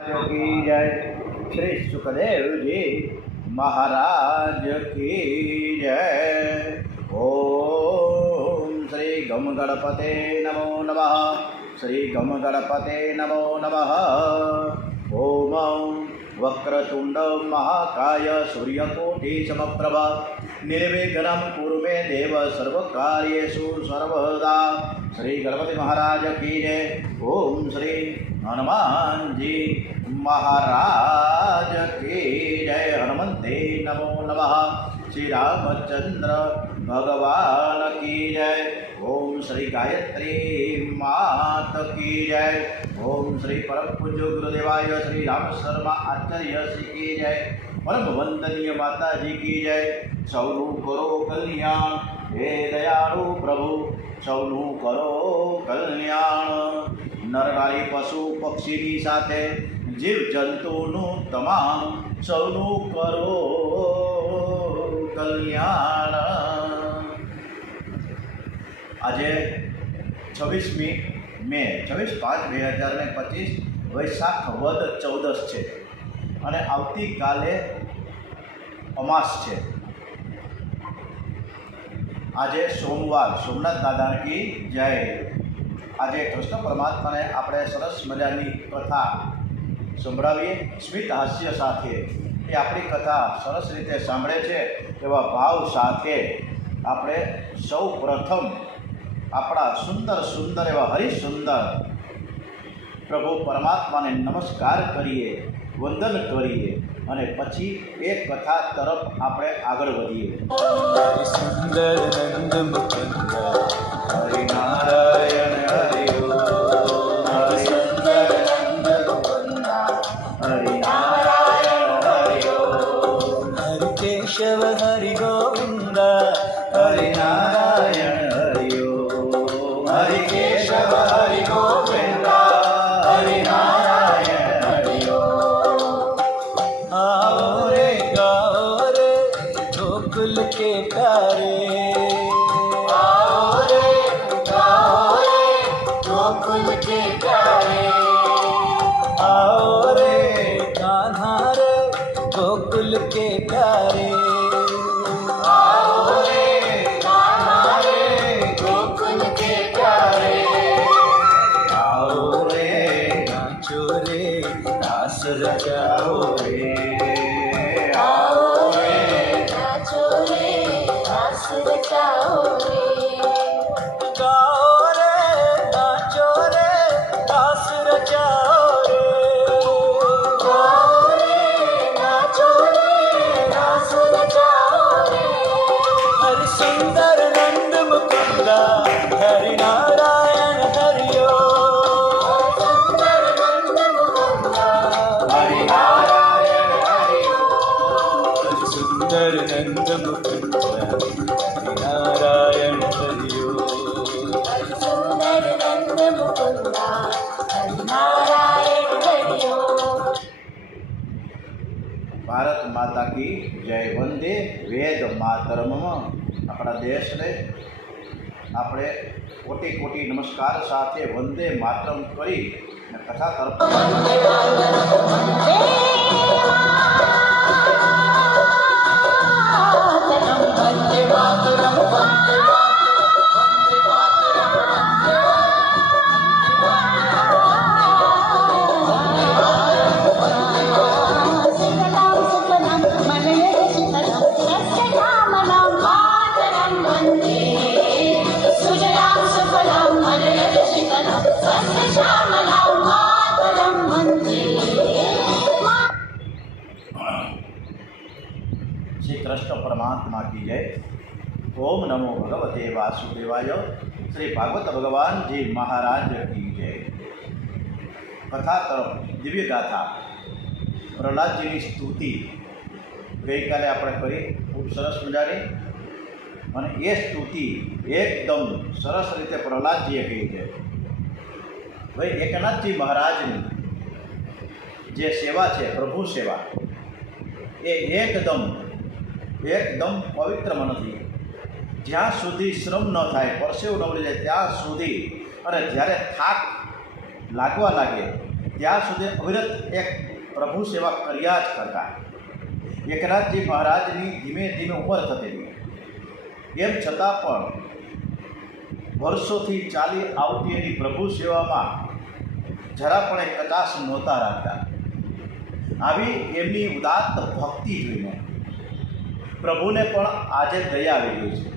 की जय। श्री सुखदेव जी महाराज की जय। ओम श्री गम गणपते नमो नमः। श्री गम गणपते नमो नमः। ओम वक्रतुंड महाकाय सूर्यकोटि समप्रभ निर्विघ्नं कुरु मे देव सर्वकार्येषु सर्वदा। श्री गणपति महाराज की जय। ओम श्री हनुमान जी महाराज की जय। हनुमते नमो नमः। श्री रामचंद्र भगवान की जय। ओम श्री गायत्री मात की जय। ओम श्री परम पूज्य गुरुदेवाय श्री राम शर्मा आचार्य श्री की जय। परम वंदनीय माता जी की जय। सौनु करो कल्याण हे दयालु प्रभु, सौनु करो कल्याण। नरनारी पशु पक्षीनी साथे जीव जंतुનું તમામ સૌનું કરો કલ્યાણ। આજે 26મી મે 26/5/2025 વૈશાખ વદ 14 છે અને આવતીકાલે અમાસ છે। આજે સોમવાર, સોમનાથ દાદા की जय। આજે કૃષ્ણ પરમાત્માને આપણે સરસ મજાની કથા સંભળાવીએ સ્મિત હાસ્ય સાથે। એ આપણી કથા સરસ રીતે સાંભળે છે એવા ભાવ સાથે આપણે સૌ પ્રથમ આપણા સુંદર સુંદર એવા હરિસુંદર પ્રભુ પરમાત્માને નમસ્કાર કરીએ, વંદન કરીએ અને પછી એ કથા તરફ આપણે આગળ વધીએ। સુંદર નંદ મુકુંદ હરિનારાયણ હરિ केशव हरि गोविंद हरिनारायण हरि ओम। हरि केशव हरि गोविंद हरिनारायण हरि ओम। आओ रे गाओ रे गोकुल के प्यारे, आओ रे गाओ रे गोकुल के प्यारे, आओ रे कान्हा रे गोकुल के प्यारे, आओ रे कान्हा रे गोकुल के प्यारे, आओ रे नाचो रे रास रचाओ रे, आओ रे नाचो रे रास रचाओ रे, गाओ रे नाचो रे रास रचाओ रे, आओ रे नाचो रे रास रचाओ रे। हरि सुंदर नंद मुकुंद हरि नारायण हरिओ, सुंदर नंद मुकुंद हरिनारायण हरि हरि सुंदर नंद मुकुंद हरि नारायण हरिओ। सुंदर नंद मुकुंद हरिनारायण हरिओ। ભારત માતા की जय। वंदे वेद मातरम। આપણા દેશને આપણે કોટી કોટી નમસ્કાર સાથે વંદે માતરમ કરી અને કથા તરફ श्री कृष्ण परमात्मा की जय। ओम नमो भगवते वासुदेवाय। श्री भागवत भगवान जी महाराज की जय। कथा तरफ दिव्य गाथा प्रहलाद जी की स्तुति गई काले આપણે કરી ખૂબ સરસ મજાની અને એ સ્તુતિ એકદમ સરસ રીતે પ્રહલાદજીએ કહી છે। ભાઈ એકનાથજી મહારાજની જે સેવા છે પ્રભુ સેવા એ એકદમ પવિત્ર મનથી જ્યાં સુધી શ્રમ ન થાય, પરસેવો ન મળી જાય ત્યાં સુધી, અને જ્યારે થાક લાગવા લાગે ત્યાં સુધી અવિરત એક પ્રભુ સેવા કર્યા જ કરતા. એકનાથજી મહારાજની ધીમે ધીમે ઉંમર થતી હતી, એમ છતાં પણ વર્ષોથી ચાલી આવતી એની પ્રભુ સેવામાં જરા પણ એક કચાશ નહોતા રાખતા. આવી એમની ઉદાત્ત ભક્તિ જોઈને પ્રભુને પણ આજે દયા આવી ગઈ છે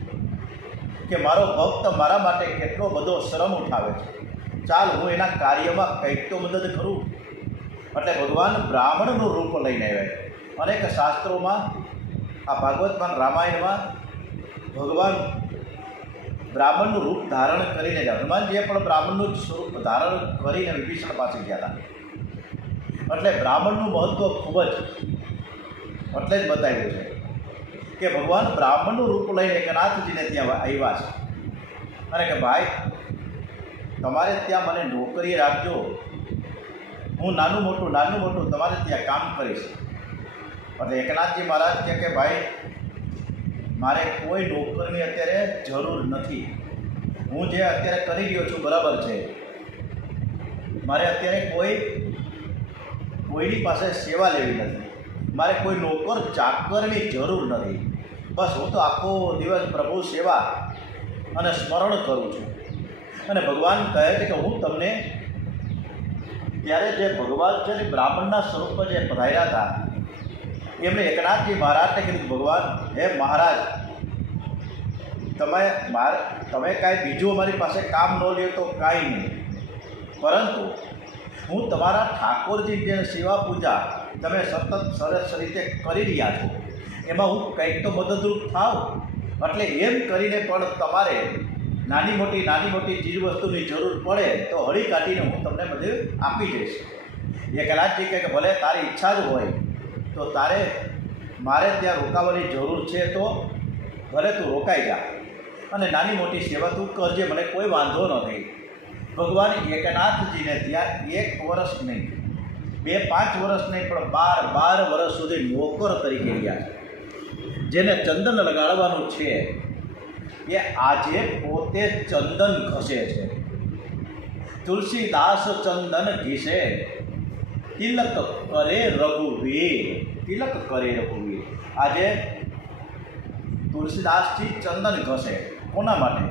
કે મારો ભક્ત મારા માટે કેટલો બધો શ્રમ ઉઠાવે છે, ચાલ હું એના કાર્યમાં કંઈક તો મદદ કરું. એટલે ભગવાન બ્રાહ્મણનું રૂપ લઈને આવ્યા. અનેક શાસ્ત્રોમાં, આ ભાગવતમાં, રામાયણમાં ભગવાન બ્રાહ્મણનું રૂપ ધારણ કરીને ગયા. હનુમાનજીએ પણ બ્રાહ્મણનું સ્વરૂપ ધારણ કરીને વિભીષણ પાસે ગયા હતા. એટલે બ્રાહ્મણનું મહત્ત્વ ખૂબ જ એટલે જ બતાવ્યું છે કે ભગવાન બ્રાહ્મણનું રૂપ લઈને એકનાથજીને ત્યાં આવ્યા છે અને કે ભાઈ તમારે ત્યાં મને નોકરી રાખજો, હું નાનું મોટું તમારે ત્યાં કામ કરીશ. એટલે એકનાથજી મહારાજ કહે કે ભાઈ મારે કોઈ નોકરની અત્યારે જરૂર નથી, હું જે અત્યારે કરી રહ્યો છું બરાબર છે. મારે અત્યારે કોઈની પાસે સેવા લેવી નથી, મારે કોઈ નોકર ચાકરની જરૂર નથી. બસ હું તો આખો દિવસ પ્રભુ સેવા અને સ્મરણ કરું છું. અને ભગવાન કહે છે કે હું તમને ત્યારે જે ભગવાન છે ને બ્રાહ્મણના સ્વરૂપમાં જે પધાર્યા હતા એમણે એકનાથજી મહારાજને કીધું, ભગવાન હે મહારાજ તમે કાંઈ બીજું અમારી પાસે કામ ન લ્યો તો કાંઈ નહીં, પરંતુ હું તમારા ઠાકોરજી જે સેવા પૂજા તમે સતત સરસ રીતે કરી રહ્યા છો એમાં હું કંઈક તો મદદરૂપ થાવ. એટલે એમ કરીને પણ તમારે નાની મોટી ચીજવસ્તુની જરૂર પડે તો હળી કાઢીને હું તમને બધું આપી જઈશ. એકનાથજી કહે કે ભલે તારી ઈચ્છા જ હોય તો તારે મારે ત્યાં રોકાવાની જરૂર છે તો ભલે તું રોકાઈ જા અને નાની મોટી સેવા તું કરજે, મને કોઈ વાંધો નથી. ભગવાન એકનાથજીને ત્યાં 1 વર્ષ નહીં, 2-5 વર્ષ નહીં, પણ 12 વર્ષ સુધી નોકર તરીકે રહ્યા છે. જેને ચંદન લગાડવાનું છે એ આજે પોતે ચંદન ઘસે છે. તુલસીદાસ ચંદન ઘીસે, તિલક કરે રઘુવીર. આજે તુલસીદાસજી ચંદન ઘસે કોના માટે?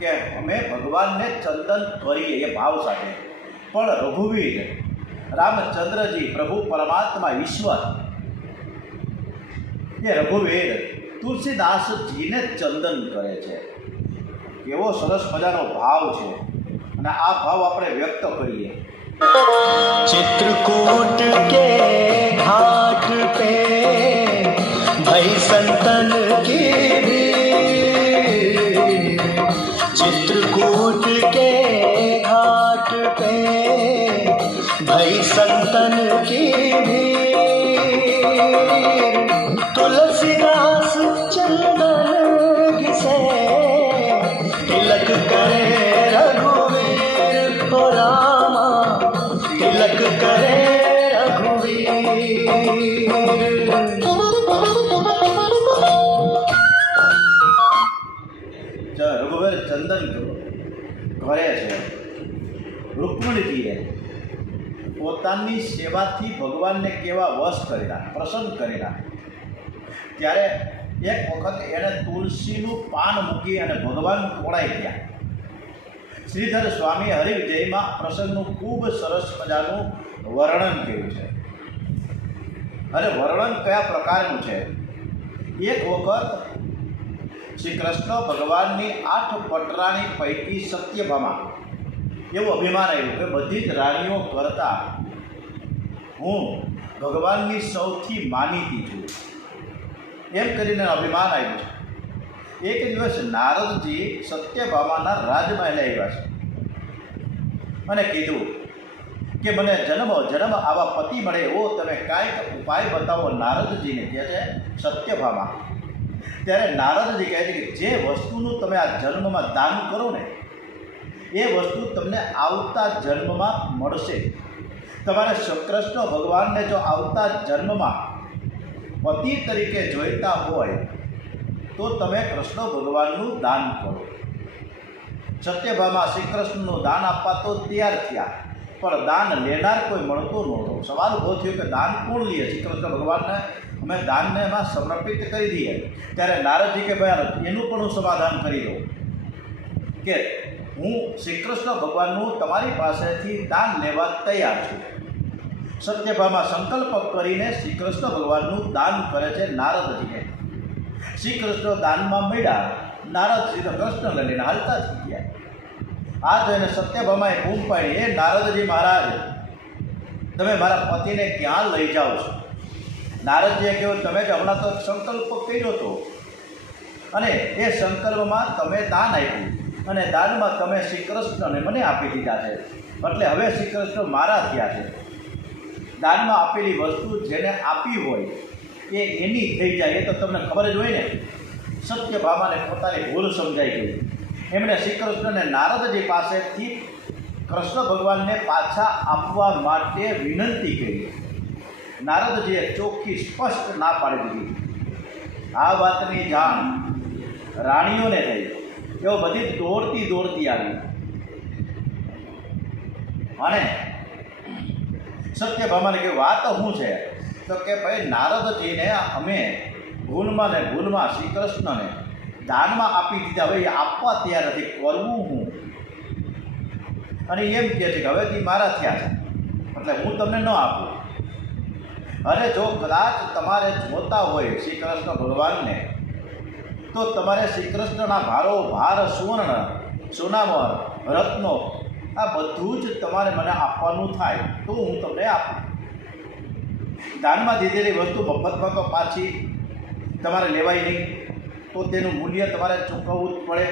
કે અમે ભગવાનને ચંદન કરીએ એ ભાવ સાથે. પણ રઘુવીર રામચંદ્રજી પ્રભુ પરમાત્મા ઈશ્વર એ રઘુવીર તુલસીદાસજીને ચંદન કરે છે. એવો સરસ મજાનો ભાવ છે અને આ ભાવ આપણે વ્યક્ત કરીએ. चित्रकूट के घाट पे भई संतन की भीड़, चित्रकूट के घाट पे भई संतन की भीड़, तुलसीदास चंदन घिसे, तिलक करे रघुवीर हो रामा, तिलक करे રઘુવીર ચંદન ઘરે છે. રૂકમણીજીએ પોતાની સેવાથી ભગવાનને કેવા વશ કરેલા, પ્રસન્ન કરેલા. ત્યારે એક વખત એણે તુલસીનું પાન મૂકી અને ભગવાન તોડાઈ ગયા. શ્રીધર સ્વામી હરિવિજયમાં પ્રસંગનું ખૂબ સરસ મજાનું વર્ણન કર્યું છે. અને વર્ણન કયા પ્રકારનું છે? એક વખત શ્રી કૃષ્ણ ભગવાનની 8 પટરાણી પૈકી સત્યભામા એવું અભિમાન આવ્યું કે બધી જ રાણીઓ કરતાં હું ભગવાનની સૌથી માનીતી છું, એમ કરીને અભિમાન આવ્યું છે. એક દિવસ નારદજી સત્યભામાના રાજમહેલે આવ્યા છે અને કીધું કે મને જન્મ આવા પતિ મળે એવો તમે કાંઈક ઉપાય બતાવો નારદજીને, કહે છે સત્યભામા. ત્યારે નારદજી કહે છે કે જે વસ્તુનું તમે આ જન્મમાં દાન કરો ને એ વસ્તુ તમને આવતા જન્મમાં મળશે. તમારે કૃષ્ણ ભગવાનને જો આવતા જન્મમાં પતિ તરીકે જોઈતા હોય તો તમે કૃષ્ણ ભગવાનનું દાન કરો. સત્યભામા શ્રી કૃષ્ણનું દાન આપવા તો તૈયાર થયા, પણ દાન લેનાર કોઈ મળતો નહોતો. સવાલ ઊભો થયો કે દાન કોણ લે? શ્રી કૃષ્ણ ભગવાનને અમે દાનને એમાં સમર્પિત કરી દઈએ. ત્યારે નારદજી કે ભાઈ એનું પણ હું સમાધાન કરી દઉં કે હું શ્રી કૃષ્ણ ભગવાનનું તમારી પાસેથી દાન લેવા તૈયાર છું. સત્યભામા સંકલ્પ કરીને શ્રી કૃષ્ણ ભગવાનનું દાન કરે છે નારદજીને. શ્રી કૃષ્ણ દાનમાં મળ્યા. નારદજી તો કૃષ્ણને લઈને હાલતા થઈ ગયા. આ જોઈને સત્યભામાએ બૂમ પાડી, એ નારદજી મહારાજ, તમે મારા પતિને ક્યાં લઈ જાઓ છો? નારદજીએ કહ્યું, તમે જ હમણાં તો સંકલ્પ કર્યો હતો અને એ સંકલ્પમાં તમે દાન આપ્યું અને દાનમાં તમે શ્રી કૃષ્ણને મને આપી દીધા છે, એટલે હવે શ્રી કૃષ્ણ મારા થયા છે. દાનમાં આપેલી વસ્તુ જેને આપી હોય એ એની થઈ જાય, એ તો તમને ખબર જ હોય ને. સત્યભામાને પોતાની ભૂલ સમજાઈ ગઈ. એમણે શ્રી કૃષ્ણને નારદજી પાસેથી કૃષ્ણ ભગવાનને પાછા આપવા માટે વિનંતી કરી. નારદજીએ ચોખ્ખી સ્પષ્ટ ના પાડી દીધી. આ વાતની જાણ રાણીઓને થઈ. તેઓ બધી દોડતી આવી અને સત્યભામાને કહ્યું, વાત શું છે? તો કે ભાઈ નારદજીને અમે ભૂલમાં શ્રી કૃષ્ણને દાનમાં આપી દીધા, હવે એ આપવા તૈયાર નથી, કરવું હું? અને એમ કહે છે કે હવેથી મારા થયા છે, એટલે હું તમને ન આપું. અને જો કદાચ તમારે જોતા હોય શ્રી કૃષ્ણ ભગવાનને, તો તમારે શ્રી કૃષ્ણના ભાર સુવર્ણ, સોનામર, રત્નો આ બધું જ તમારે મને આપવાનું થાય તો હું તમને આપું. દાનમાં દીધેલી વસ્તુ મફતમાં તો પાછી તમારે લેવાય નહીં, તો તેનું મૂલ્ય તમારે ચૂકવવું જ પડે.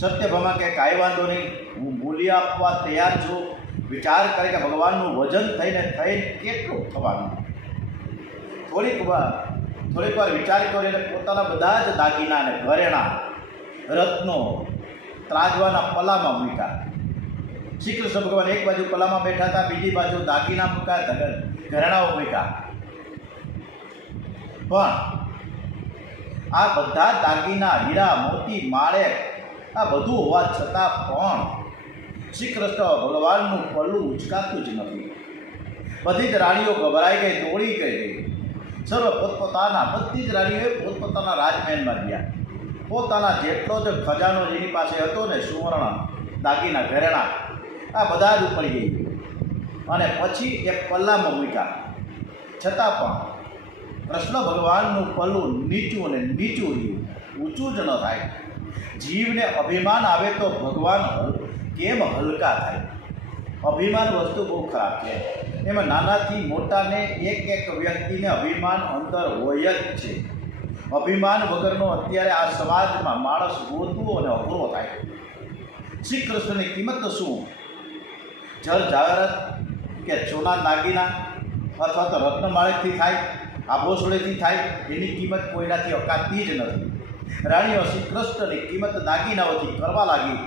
સત્યભામા કે કાંઈ વાંધો નહીં, હું મૂલ્ય આપવા તૈયાર છું. વિચાર કરે કે ભગવાનનું વજન થઈને કેટલું થવાનું. થોડીક વાર વિચાર કરીને પોતાના બધા જ દાગીનાને, ઘરેણાં, રત્નો ત્રાજવાના પલામાં મૂક્યા. શ્રી કૃષ્ણ ભગવાન એક બાજુ પલામાં બેઠા હતા, બીજી બાજુ દાગીના મૂક્યા, ઘરેણાઓ મૂક્યા. પણ આ બધા દાગીના, હીરા, મોતી, માળે આ બધું હોવા છતાં પણ શ્રી કૃષ્ણ ભગવાનનું પલ્લું ઉચકાતું જ નથી. બધી જ રાણીઓ ગભરાઈ ગઈ, દોડી ગઈ. સર્વ બધી જ રાણીઓએ પોતપોતાના રાજમહેલમાં ગયા. પોતાના જેટલો જ ખજાનો જેની પાસે હતો ને, સુવર્ણ, દાગીના, ઘરેણા આ બધા જ ઉપડી ગઈ અને પછી એ પલ્લામાં મૂક્યા. છતાં પણ કૃષ્ણ ભગવાનનું પલ્લું નીચું અને નીચું રહ્યું, ઊંચું જ ન થાય. જીવને અભિમાન આવે તો ભગવાન કેમ હલકા થાય? અભિમાન વસ્તુ બહુ ખરાબ છે. એમાં નાનાથી મોટાને એક વ્યક્તિને અભિમાન અંદર હોય જ છે. અભિમાન વગરનો અત્યારે આ સમાજમાં માણસ ગોતવો અને અઘરો થાય. શ્રી કૃષ્ણની કિંમત શું? જર જાહેરાત કે સોના દાગીના અથવા તો રત્નમાળિકથી થાય, આભોસળેથી થાય, એની કિંમત કોઈનાથી અકાતી જ નથી. રાણીઓ શ્રી કૃષ્ણની કિંમત દાગીનાઓથી કરવા લાગી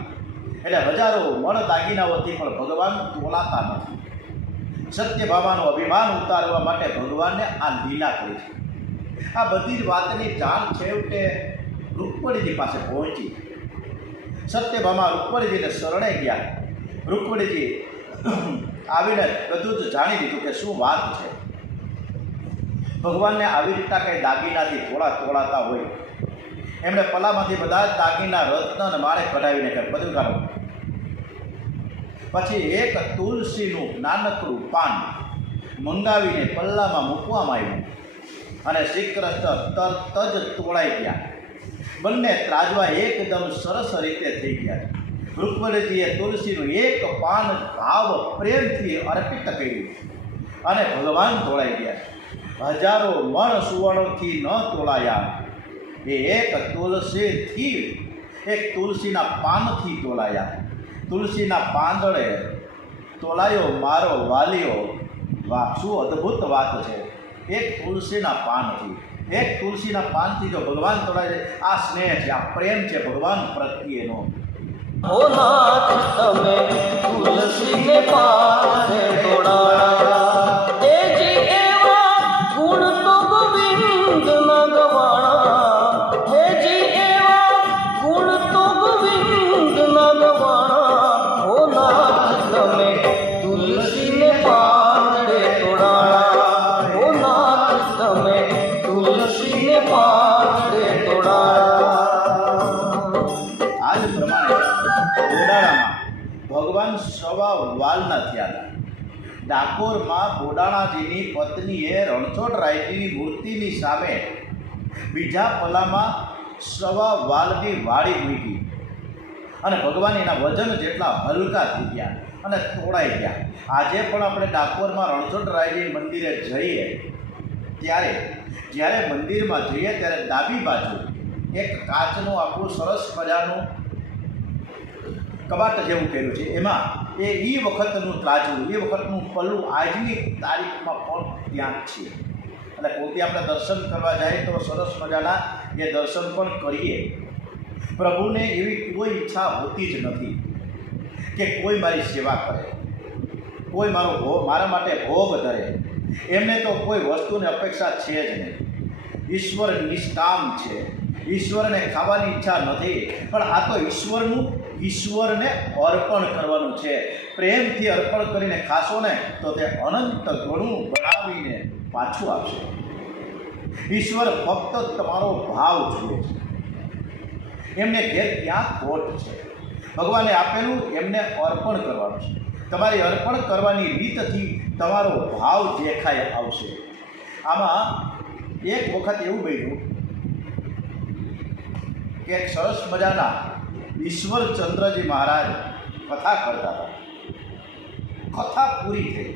એટલે હજારો મણ દાગીનાઓથી પણ ભગવાન તોલાતા નથી. સત્યભામાનું અભિમાન ઉતારવા માટે ભગવાનને આ લીલા કરી છે. આ બધી જ વાતની જાણ છેવટે રૂકમણીજી પાસે પહોંચી. સત્યભામા રૂકમણીજીને શરણે ગયા. રૂકમણીજી આવીને બધું જ જાણી દીધું કે શું વાત છે. ભગવાનને આવી રીતના કંઈ દાગીનાથી તોળાતા હોય. એમણે પલામાંથી બધા જ દાગીના, રત્ન અને માળે કઢાવીને બધું કાઢો. પછી એક તુલસીનું નાનકડું પાન મંગાવીને પલ્લામાં મૂકવામાં આવ્યું અને શ્રી કૃષ્ણ તરત જ તોળાઈ ગયા. બંને ત્રાજવા એકદમ સરસ રીતે થઈ ગયા. રૂકમણીજીએ તુલસીનું એક પાન ભાવ પ્રેમથી અર્પિત કર્યું અને ભગવાન તોળાઈ ગયા. હજારો મણ સુવર્ણથી ન તોળાયા, એ એક તુલસીના પાનથી તોલાયા. તુલસીના પાંદડે તોલાયો મારો વાલીઓ. વાહ, શું અદ્ભુત વાત છે! એક તુલસીના પાનથી જો ભગવાન તોલાય, આ સ્નેહ છે, આ પ્રેમ છે ભગવાન પ્રત્યેનો. ઓ નાથ તમે તુલસીને પાને તોડાયા, તેજી એવા ગુણ તો ગોવિંદ ના ગવાણા, તેજી એવા ગુણ તો ગોવિંદ ના ગવાણા. ઓ નાથ તમે તુલસી વાલના થયા હતા. ડાકોરમાં બોડાણાજીની પત્નીએ રણછોડરાયજીની મૂર્તિની સામે બીજા પલામાં સવા વાલની વાળી મૂકી અને ભગવાન એના વજન જેટલા હલકા થઈ ગયા અને તોડાઈ ગયા. આજે પણ આપણે ડાકોરમાં રણછોડરાયજી મંદિરે જઈએ ત્યારે જ્યારે મંદિરમાં જઈએ ત્યારે ડાબી બાજુ એક કાચનું આખું સરસ મજાનું કબાટ જેવું કર્યું છે. એમાં એ વખતનું તાજું એ વખતનું પલ્લું આજની તારીખમાં પણ ત્યાં છે. એટલે પોતે આપણે દર્શન કરવા જાય તો સરસ મજાના એ દર્શન પણ કરીએ. પ્રભુને એવી કોઈ ઈચ્છા હોતી જ નથી કે કોઈ મારી સેવા કરે, કોઈ મારા માટે ભોગ ધરે. એમને તો કોઈ વસ્તુની અપેક્ષા છે જ નહીં. ઈશ્વર નિષ્કામ છે, ઈશ્વરને ખાવાની ઈચ્છા નથી, પણ આ તો ઈશ્વરને અર્પણ કરવાનું છે. પ્રેમથી અર્પણ કરીને ખાશો ને તો તે અનંત ઘણું બનાવીને પાછું આપશે. ઈશ્વર ફક્ત તમારો ભાવ જુએ છે. એમને ઘેર ક્યાં ખોટ છે? ભગવાને આપેલું એમને અર્પણ કરવાનું છે. તમારી અર્પણ કરવાની રીતથી તમારો ભાવ દેખાઈ આવશે. આમાં એક વખત એવું બન્યું કે એક સરસ મજાના ઈશ્વરચંદ્રજી મહારાજ કથા કરતા હતા. કથા પૂરી થઈ.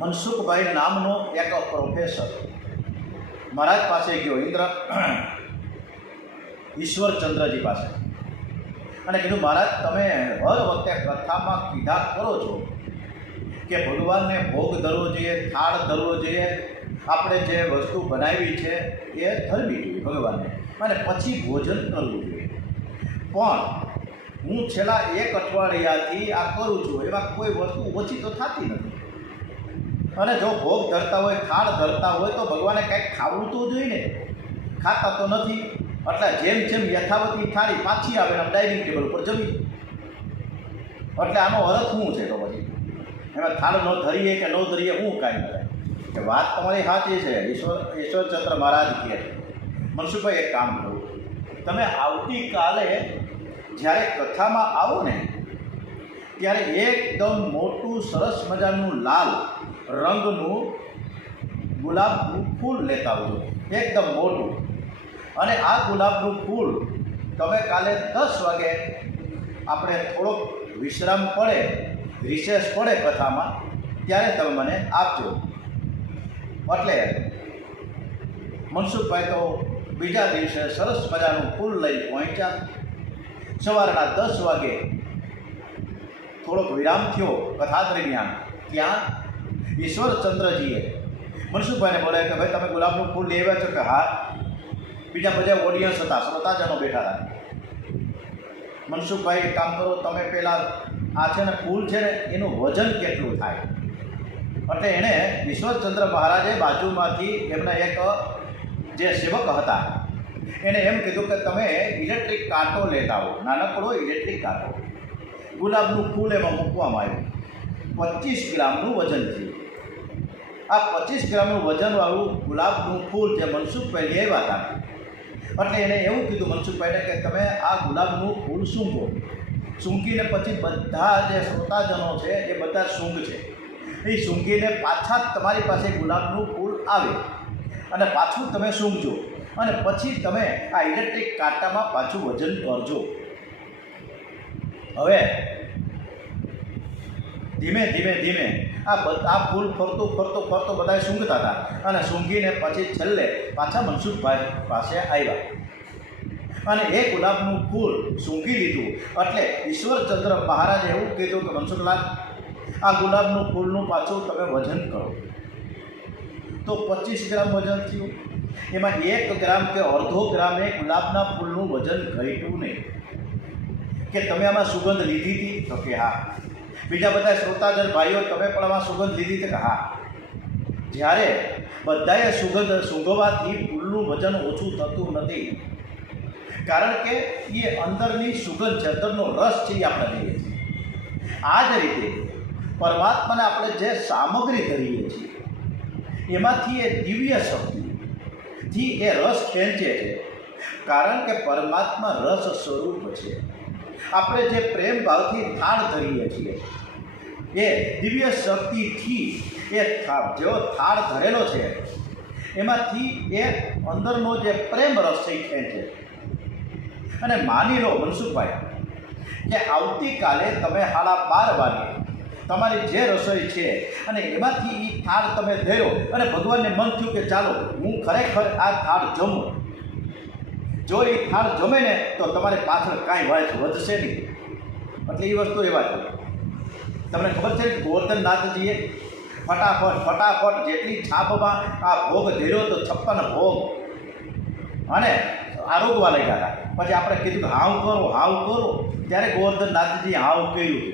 મનસુખભાઈ નામનો એક પ્રોફેસર મહારાજ પાસે ગયો, ઈશ્વરચંદ્રજી પાસે, અને કીધું મહારાજ તમે હર વખતે કથામાં કીધા કરો છો કે ભગવાનને ભોગ ધરવો જોઈએ, થાળ ધરવો જોઈએ, આપણે જે વસ્તુ બનાવી છે એ ધરવી જોઈએ ભગવાનને, અને પછી ભોજન કરવું જોઈએ. પણ હું છેલ્લા 1 અઠવાડિયાથી આ કરું છું, એમાં કોઈ વસ્તુ ઓછી તો થતી નથી. અને જો ભોગ ધરતા હોય, થાળ ધરતા હોય તો ભગવાને કંઈક ખાવું તો જોઈએ ને, ખાતા તો નથી. એટલે જેમ યથાવતી થાળી પાછી આવે ને ડાઇનિંગ ટેબલ ઉપર જમી. એટલે આનો અર્થ શું છે? તો પછી એમાં થાળ ન ધરીએ કે ન ધરીએ શું કાંઈ કરે કે વાત તમારી સાચી છે. ઈશ્વરચંદ્ર મહારાજ કહે, મનસુખભાઈ એક કામ કરો, તમે આવતીકાલે જ્યારે કથામાં આવો ને ત્યારે એકદમ મોટું સરસ મજાનું લાલ રંગનું ગુલાબનું ફૂલ લેતા આવજો, એકદમ મોટું. અને આ ગુલાબનું ફૂલ તમે કાલે 10 વાગે આપણે થોડોક વિશ્રામ પડે, રિસેસ પડે કથામાં, ત્યારે તમે મને આપજો. એટલે મનસુખભાઈ તો બીજા દિવસે સરસ મજાનું ફૂલ લઈ પહોંચ્યા. સવારના 10 વાગે થોડોક વિરામ થયો કથા દરમિયાન. ત્યાં ઈશ્વરચંદ્રજીએ મનસુખભાઈને બોલાવ્યા કે ભાઈ તમે ગુલાબનું ફૂલ લઈ આવ્યા છો? કે હા. બીજા બધા ઓડિયન્સ હતા, શ્રોતાજનો બેઠા હતા. મનસુખભાઈ એક કામ કરો, તમે પહેલાં આ છે ને ફૂલ છે ને એનું વજન કેટલું થાય? એટલે એણે ઈશ્વરચંદ્ર મહારાજે બાજુમાંથી એમના એક જે સેવક હતા એને એમ કીધું કે તમે ઇલેક્ટ્રિક કાંટો લેતા આવો, નાનકડો ઇલેક્ટ્રિક કાંટો. ગુલાબનું ફૂલ એમાં મૂકવામાં આવ્યું. 25 ગ્રામનું વજન થયું. આ 25 ગ્રામનું વજનવાળું ગુલાબનું ફૂલ જે મનસુખભાઈ લેવા હતા, એટલે એને એવું કીધું મનસુખભાઈને કે તમે આ ગુલાબનું ફૂલ સૂંઘો. સૂંઘીને પછી બધા જે શ્રોતાજનો છે એ બધા સૂંઘ છે, એ સૂંઘીને પાછા તમારી પાસે ગુલાબનું ફૂલ આવે અને પાછું તમે સૂંઘજો, અને પછી તમે આ ઇલેક્ટ્રિક કાંટામાં પાછું વજન કરજો. હવે ધીમે ધીમે આ ફૂલ ફરતો બધા સૂંઘતા હતા, અને સૂંઘીને પછી છેલ્લે પાછા મનસુખભાઈ પાસે આવ્યા અને એ ગુલાબનું ફૂલ સૂંઘી લીધું. એટલે ઈશ્વરચંદ્ર મહારાજે એવું કીધું કે મનસુખલાલ, આ ગુલાબનું ફૂલનું પાછું તમે વજન કરો. તો 25 ગ્રામ વજન થયું. એમાં 1 ગ્રામ કે અડધો ગ્રામે ગુલાબના ફૂલનું વજન ઘટ્યું નહીં. કે તમે આમાં સુગંધ લીધી હતી? તો કે હા. બીજા બધા શ્રોતાજન ભાઈઓ તમે પણ આમાં સુગંધ લીધી હતી? કે હા. જ્યારે બધાએ સૂંઘવાથી ફૂલનું વજન ઓછું થતું નથી, કારણ કે એ અંદરની સુગંધ છે, અંદરનો રસ છે, એ આપણે લઈએ છીએ. આ જ રીતે પરમાત્માને આપણે જે સામગ્રી ધરીએ છીએ એમાંથી એ દિવ્ય શક્તિથી એ રસ ખેંચે છે, કારણ કે પરમાત્મા રસ સ્વરૂપ છે. આપણે જે પ્રેમ ભાવથી થાળ ધરીએ છીએ એ દિવ્ય શક્તિથી એ જેવો થાળ ધરેલો છે એમાંથી એ અંદરનો જે પ્રેમ રસ છે એ ખેંચે. અને માની લો મનસુખભાઈ કે આવતીકાલે તમે 12:30 વાગે તમારી જે રસોઈ છે અને એમાંથી એ થાળ તમે ધર્યો અને ભગવાનને મન થયું કે ચાલો હું ખરેખર આ થાળ જમું. જો એ થાળ જમે ને તો તમારે પાછળ કાંઈ વધશે નહીં. એટલે એ વસ્તુ એવા છે. તમને ખબર છે કે ગોવર્ધનનાથજીએ ફટાફટ જેટલી છાપમાં આ ભોગ ધર્યો તો 56 ભોગ અને આરોગવા લાગ્યા હતા. પછી આપણે કીધું કે હાવ કરો ત્યારે ગોવર્ધનનાથજી હાવ કર્યું.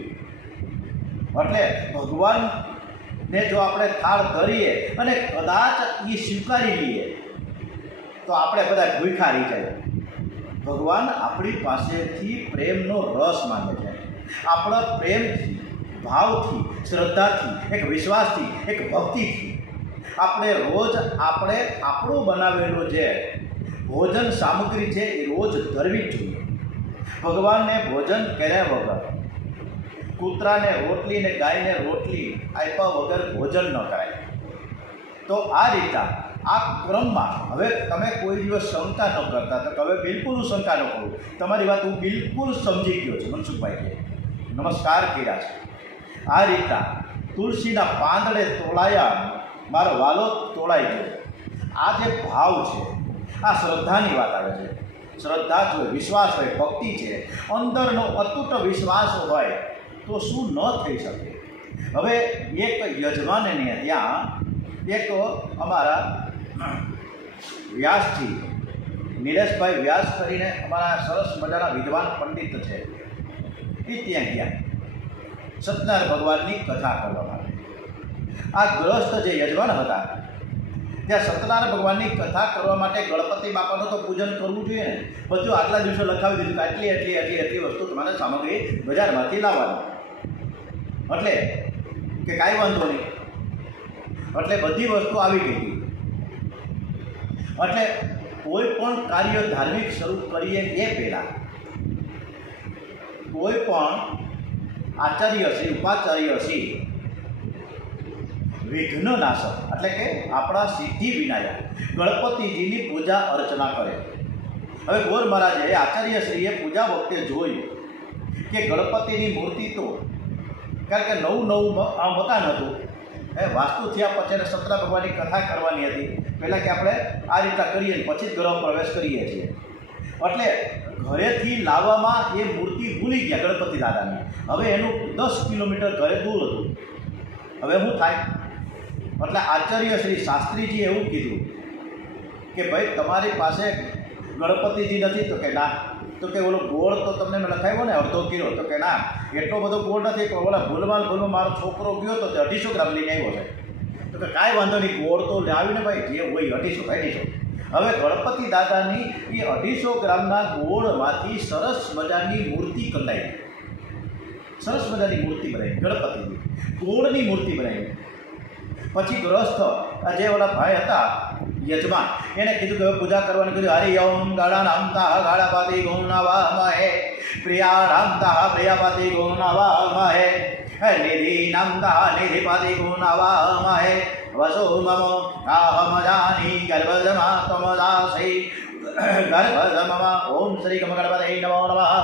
એટલે ભગવાનને જો આપણે થાળ ધરીએ અને કદાચ એ સ્વીકારી લઈએ તો આપણે બધા ભૂખ્યા રહી જાય. ભગવાન આપણી પાસેથી પ્રેમનો રસ માંગે છે. આપણા પ્રેમથી, ભાવથી, શ્રદ્ધાથી, એક વિશ્વાસથી, એક ભક્તિથી આપણે રોજ આપણું બનાવેલું જે ભોજન સામગ્રી છે એ રોજ ધરવી જ જોઈએ. ભગવાનને ભોજન કર્યા વગર, કૂતરાને રોટલી ને ગાયને રોટલી આપ્યા વગર ભોજન ન કરાય. તો આ રીતે આ ક્રમમાં હવે તમે કોઈ દિવસ શંકા ન કરતા તો હવે બિલકુલ હું શંકા ન કરું. તમારી વાત હું બિલકુલ સમજી ગયો છું. મનસુખભાઈ નમસ્કાર કર્યા છે. આ રીતે તુલસીના પાંદડે તોળાયા મારો વાલો તોળાઈ ગયો. આ જે ભાવ છે આ શ્રદ્ધાની વાત આવે છે. શ્રદ્ધા જ હોય, વિશ્વાસ હોય, ભક્તિ છે, અંદરનો અતૂટ વિશ્વાસ હોય તો શું ન થઈ શકે. હવે એક યજમાનને ત્યાં એક અમારા વ્યાસજી, નિલેશભાઈ વ્યાસ કરીને અમારા સરસ મજાના વિદ્વાન પંડિત છે, એ ત્યાં ગયા સત્યનારાયણ ભગવાનની કથા કરવા માટે. આ ગ્રસ્ત જે યજમાન હતા ત્યાં સત્યનારાયણ ભગવાનની કથા કરવા માટે ગણપતિ બાપાનું તો પૂજન કરવું જોઈએ ને. બધું આટલા દિવસો લખાવી દીધું કે એટલી વસ્તુ તમારે સામગ્રી બજારમાંથી લાવવાની. એટલે કે કાંઈ વાંધો નહીં. એટલે બધી વસ્તુ આવી ગઈ હતી. એટલે કોઈ પણ કાર્ય ધાર્મિક શરૂ કરીએ એ પહેલાં કોઈ પણ આચાર્યશ્રી, ઉપાચાર્યશ્રી વિઘ્નનાશક એટલે કે આપણા સિદ્ધિ વિનાયક ગણપતિજીની પૂજા અર્ચના કરે. હવે ગોર મહારાજે આચાર્યશ્રીએ પૂજા વખતે જોયું કે ગણપતિની મૂર્તિ તો કારણ કે નવું મકાન હતું, વાસ્તુ થયા પછી સત્યનારાયણ ભગવાનની કથા કરવાની હતી. પહેલાં કે આપણે આ રીતના કરીએ પછી જ ગૃહ પ્રવેશ કરીએ છીએ. એટલે ઘરેથી લાવવામાં એ મૂર્તિ ભૂલી ગયા ગણપતિ દાદાની. હવે એનું 10 કિલોમીટર ઘરે દૂર હતું. હવે શું થાય? એટલે આચાર્ય શ્રી શાસ્ત્રીજીએ એવું કીધું કે ભાઈ તમારી પાસે ગણપતિજી નથી? તો કે ના. તો કે ઓલો ગોળ તો તમને મેં લખાવ્યો ને 1/2 કિલો? તો કે ના, એટલો બધો ગોળ નથી. ઓલા ભૂલમાં મારો છોકરો ગયો તો 250 ગ્રામ લઈને આવ્યો છે. તો કે કાંઈ વાંધો નહીં, ગોળ તો લાવીને ભાઈ જે હોય 250. હવે ગણપતિ દાદાની એ 250 ગ્રામના ગોળમાંથી સરસ મજાની મૂર્તિ કંડાઈ. સરસ મજાની મૂર્તિ બનાવી ગણપતિની, ગોળની મૂર્તિ બનાવી. પછી ગ્રસ્થ જે ઓલા ભાઈ હતા યજમાન, એને કીધું કે હવે પૂજા કરવાનું કીધું. હરિ ઓમ ગાળા નામતા ગાળાપાતી ગૌનાવા મહે, પ્રિયા નામતા પ્રિયાપાતી ગૌનાવા મહે, નિધિ નામતા નિધિપાતી ગૌનાવા મહે, વસો મમો આહમ જાની ગર્ભજમા તમદાસી ગર્ભજમા. ઓમ શ્રી ગણપતિ નમો નમઃ.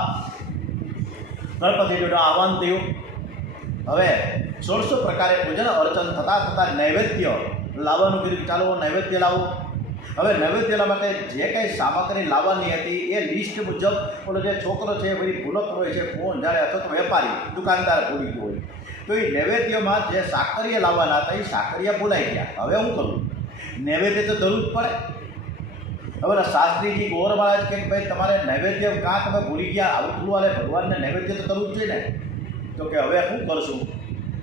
ગણપતિજીનું આહવાન થયું. હવે 1600 પ્રકારે પૂજન અર્ચન થતાં નૈવેદ્ય લાવવાનું કીધું. ચાલો નૈવેદ્ય લાવો. હવે નૈવેદ્ય લાવવા માટે જે કંઈ સામગ્રી લાવવાની હતી એ લિસ્ટ મુજબ ઓલો જે છોકરો છે બધી ભૂલક હોય છે, ફોન જાણે અથવા તો વેપારી દુકાનદાર ભૂલી ગયો હોય, તો એ નૈવેદ્યમાં જે સાકરિયા લાવવાના હતા એ સાકરિયા ભૂલાઈ ગયા. હવે શું કરું? નૈવેદ્ય તો ધરવું જ પડે. હવે શાસ્ત્રીજી ગોર મહારાજ કે ભાઈ તમારે નૈવેદ્ય કાં તમે ભૂલી ગયા? આવું થોડું હાલે, ભગવાનને નૈવેદ્ય તો કરવું જ જોઈએ ને. તો કે હવે શું કરશું?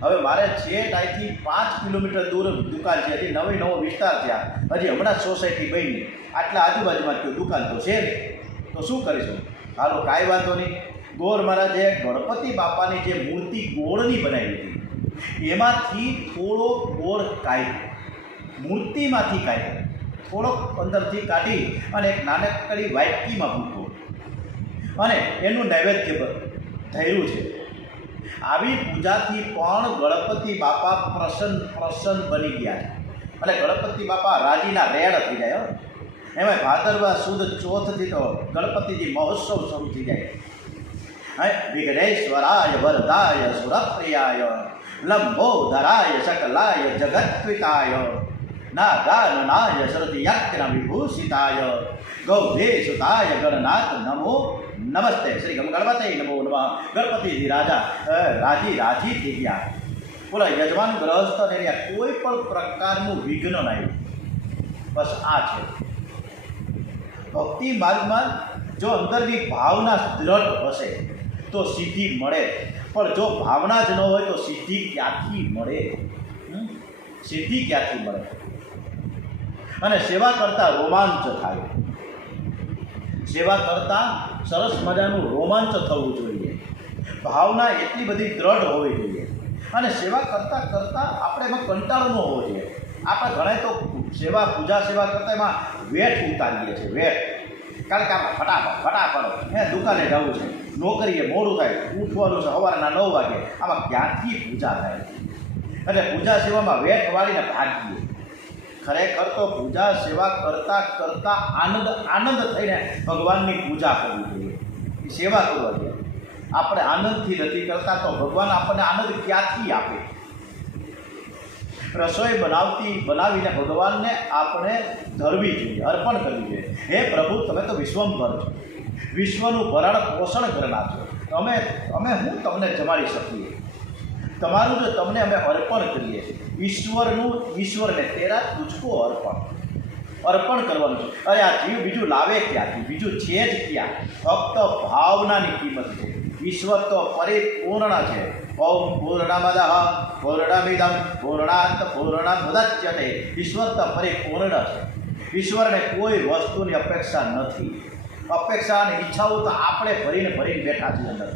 હવે મારે છેક અહીંથી 5 કિલોમીટર દૂર દુકાન છે. હજી નવો વિસ્તાર થયા, હજી હમણાં જ સોસાયટી બની, આટલા આજુબાજુમાં જ દુકાન તો છે. તો શું કરીશું? હાલો કાંઈ વાંધો નહીં. ગોર મહારાજે ગણપતિ બાપાની જે મૂર્તિ ગોળની બનાવી હતી એમાંથી થોડો ગોળ કાઢ્યો, મૂર્તિમાંથી કાઢ્યો, થોડોક અંદરથી કાઢી અને એક નાનકડી વાટકીમાં મૂક્યો અને એનું નૈવેદ્ય ધૈર્યું છે. આવી પૂજાથી પણ ગણપતિ બાપા પ્રસન્ન બની ગયા છે. એટલે ગણપતિ બાપા રાજીના રેડ થઈ જાય. એમાં ભાદરવા સુદ ચોથથી તો ગણપતિજી મહોત્સવ શરૂ થઈ જાય. વિઘ્નેશ્વરાય વરદાય સુરપ્રિયાય લંબોદરાય શકલાય જગત્વિકાય નાગાનનાય શરદયજ્ઞ વિભૂષિતાય ગૌધેસુતાય ગણનાથ નમો નમસ્તે. શ્રી ગણપતિ નમો નમઃ. ગણપતિજી રાજી થઈ ગયા. બોલો યજમાન ગ્રહસ્થને કોઈ પણ પ્રકારનું વિઘ્ન નહીં. બસ આ છે ભક્તિ માર્ગમાં. જો અંદરની ભાવના દ્રઢ હશે તો સિદ્ધિ મળે, પણ જો ભાવના જ ન હોય તો સિદ્ધિ ક્યાંથી મળે? સિદ્ધિ ક્યાંથી મળે? અને સેવા કરતાં રોમાંચ થાય. સેવા કરતાં સરસ મજાનું રોમાંચ થવું જોઈએ. ભાવના એટલી બધી દ્રઢ હોવી જોઈએ. અને સેવા કરતાં આપણે એમાં કંટાળો ન હોવો જોઈએ. આપણે ઘણા તો પૂજા સેવા કરતાં એમાં વેઠ ઉતારીએ છીએ. વેઠ કારણ કે આપણે ફટાફટ દુકાને જવું છે, નોકરીએ મોડું થાય, ઉઠવાનું છે સવારના 9 વાગે. આમાં ક્યાંથી પૂજા થાય? એટલે પૂજા સેવામાં વેઠ વાળીને ભાગીએ. ખરેખર તો પૂજા સેવા કરતાં આનંદ થઈને ભગવાનની પૂજા કરવી જોઈએ, સેવા કરવા જોઈએ. આપણે આનંદથી નથી કરતા તો ભગવાન આપણને આનંદ ક્યાંથી આપે? રસોઈ બનાવીને ભગવાનને આપણે ધરવી જોઈએ, અર્પણ કરવી જોઈએ. હે પ્રભુ, તમે તો વિશ્વંભર છો, વિશ્વનું ભરણ પોષણ કરનાર છો. અમે હું તમને જમાડી શકીએ? તમારું જો તમને અમે અર્પણ કરીએ ઈશ્વરને તેરા તુજકો અર્પણ કરવાનું છે. અરે આ જીવ બીજું લાવે ક્યાંથી? બીજું છે જ ક્યાં? ફક્ત ભાવનાની કિંમત છે. ઈશ્વર તો પરિપૂર્ણ છે. ઓમ પૂર્ણમદઃ પૂર્ણમિદં પૂર્ણાત પૂર્ણમુદચ્યતે. ઈશ્વર તો પરિપૂર્ણ છે. ઈશ્વરને કોઈ વસ્તુની અપેક્ષા નથી. અપેક્ષા અને ઈચ્છાઓ તો આપણે ભરીને બેઠા છીએ અંદર.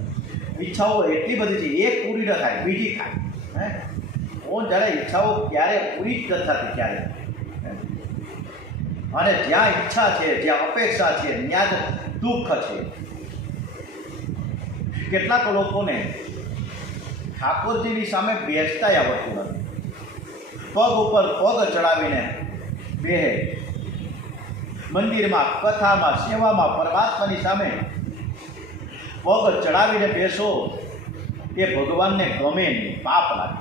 ઈચ્છાઓ એટલી બધી છે, એક પૂરી ન થાય બીજી થાય. કોણ જાણે ઈચ્છાઓ ક્યારે પૂરી જ નથી થતી ક્યારે. અને જ્યાં ઈચ્છા છે, જ્યાં અપેક્ષા છે, ત્યાં જ દુઃખ છે. કેટલાક લોકોને ઠાકોરજીની સામે બેસતાય આવડતું નથી. પગ ઉપર પગ ચડાવીને બેહે. મંદિરમાં, કથામાં, સેવામાં પરમાત્માની સામે પગ ચડાવીને બેસો એ ભગવાનને ગમે નહીં, પાપ લાગે.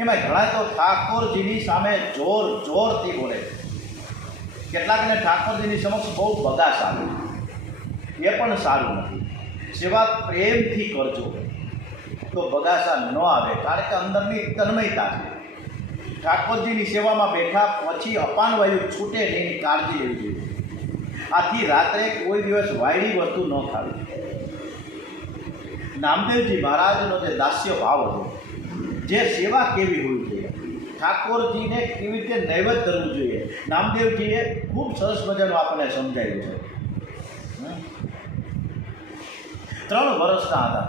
એમાં ઘણા તો ઠાકોરજીની સામે જોરથી બોલે. કેટલાકને ઠાકોરજીની સમક્ષ બહુ બગાસ આવે, એ પણ સારું નથી. સેવા પ્રેમથી કરજો તો બગાસા ન આવે, કારણ કે અંદરની તન્મયતા છે. ઠાકોરજીની સેવામાં બેઠા પછી અપાન વાયુ છૂટે નહીં એની કાળજી લેવી જોઈએ. આથી રાત્રે કોઈ દિવસ વાયડી વસ્તુ ન ખાવી. નામદેવજી મહારાજનો જે દાસ્ય ભાવ હતો, જે સેવા કેવી હોવી જોઈએ, ઠાકોરજીને કેવી રીતે નૈવેદ્ય કરવું જોઈએ, નામદેવજીએ ખૂબ સરસ મજાનું આપણને સમજાવ્યું છે. 3 વર્ષના હતા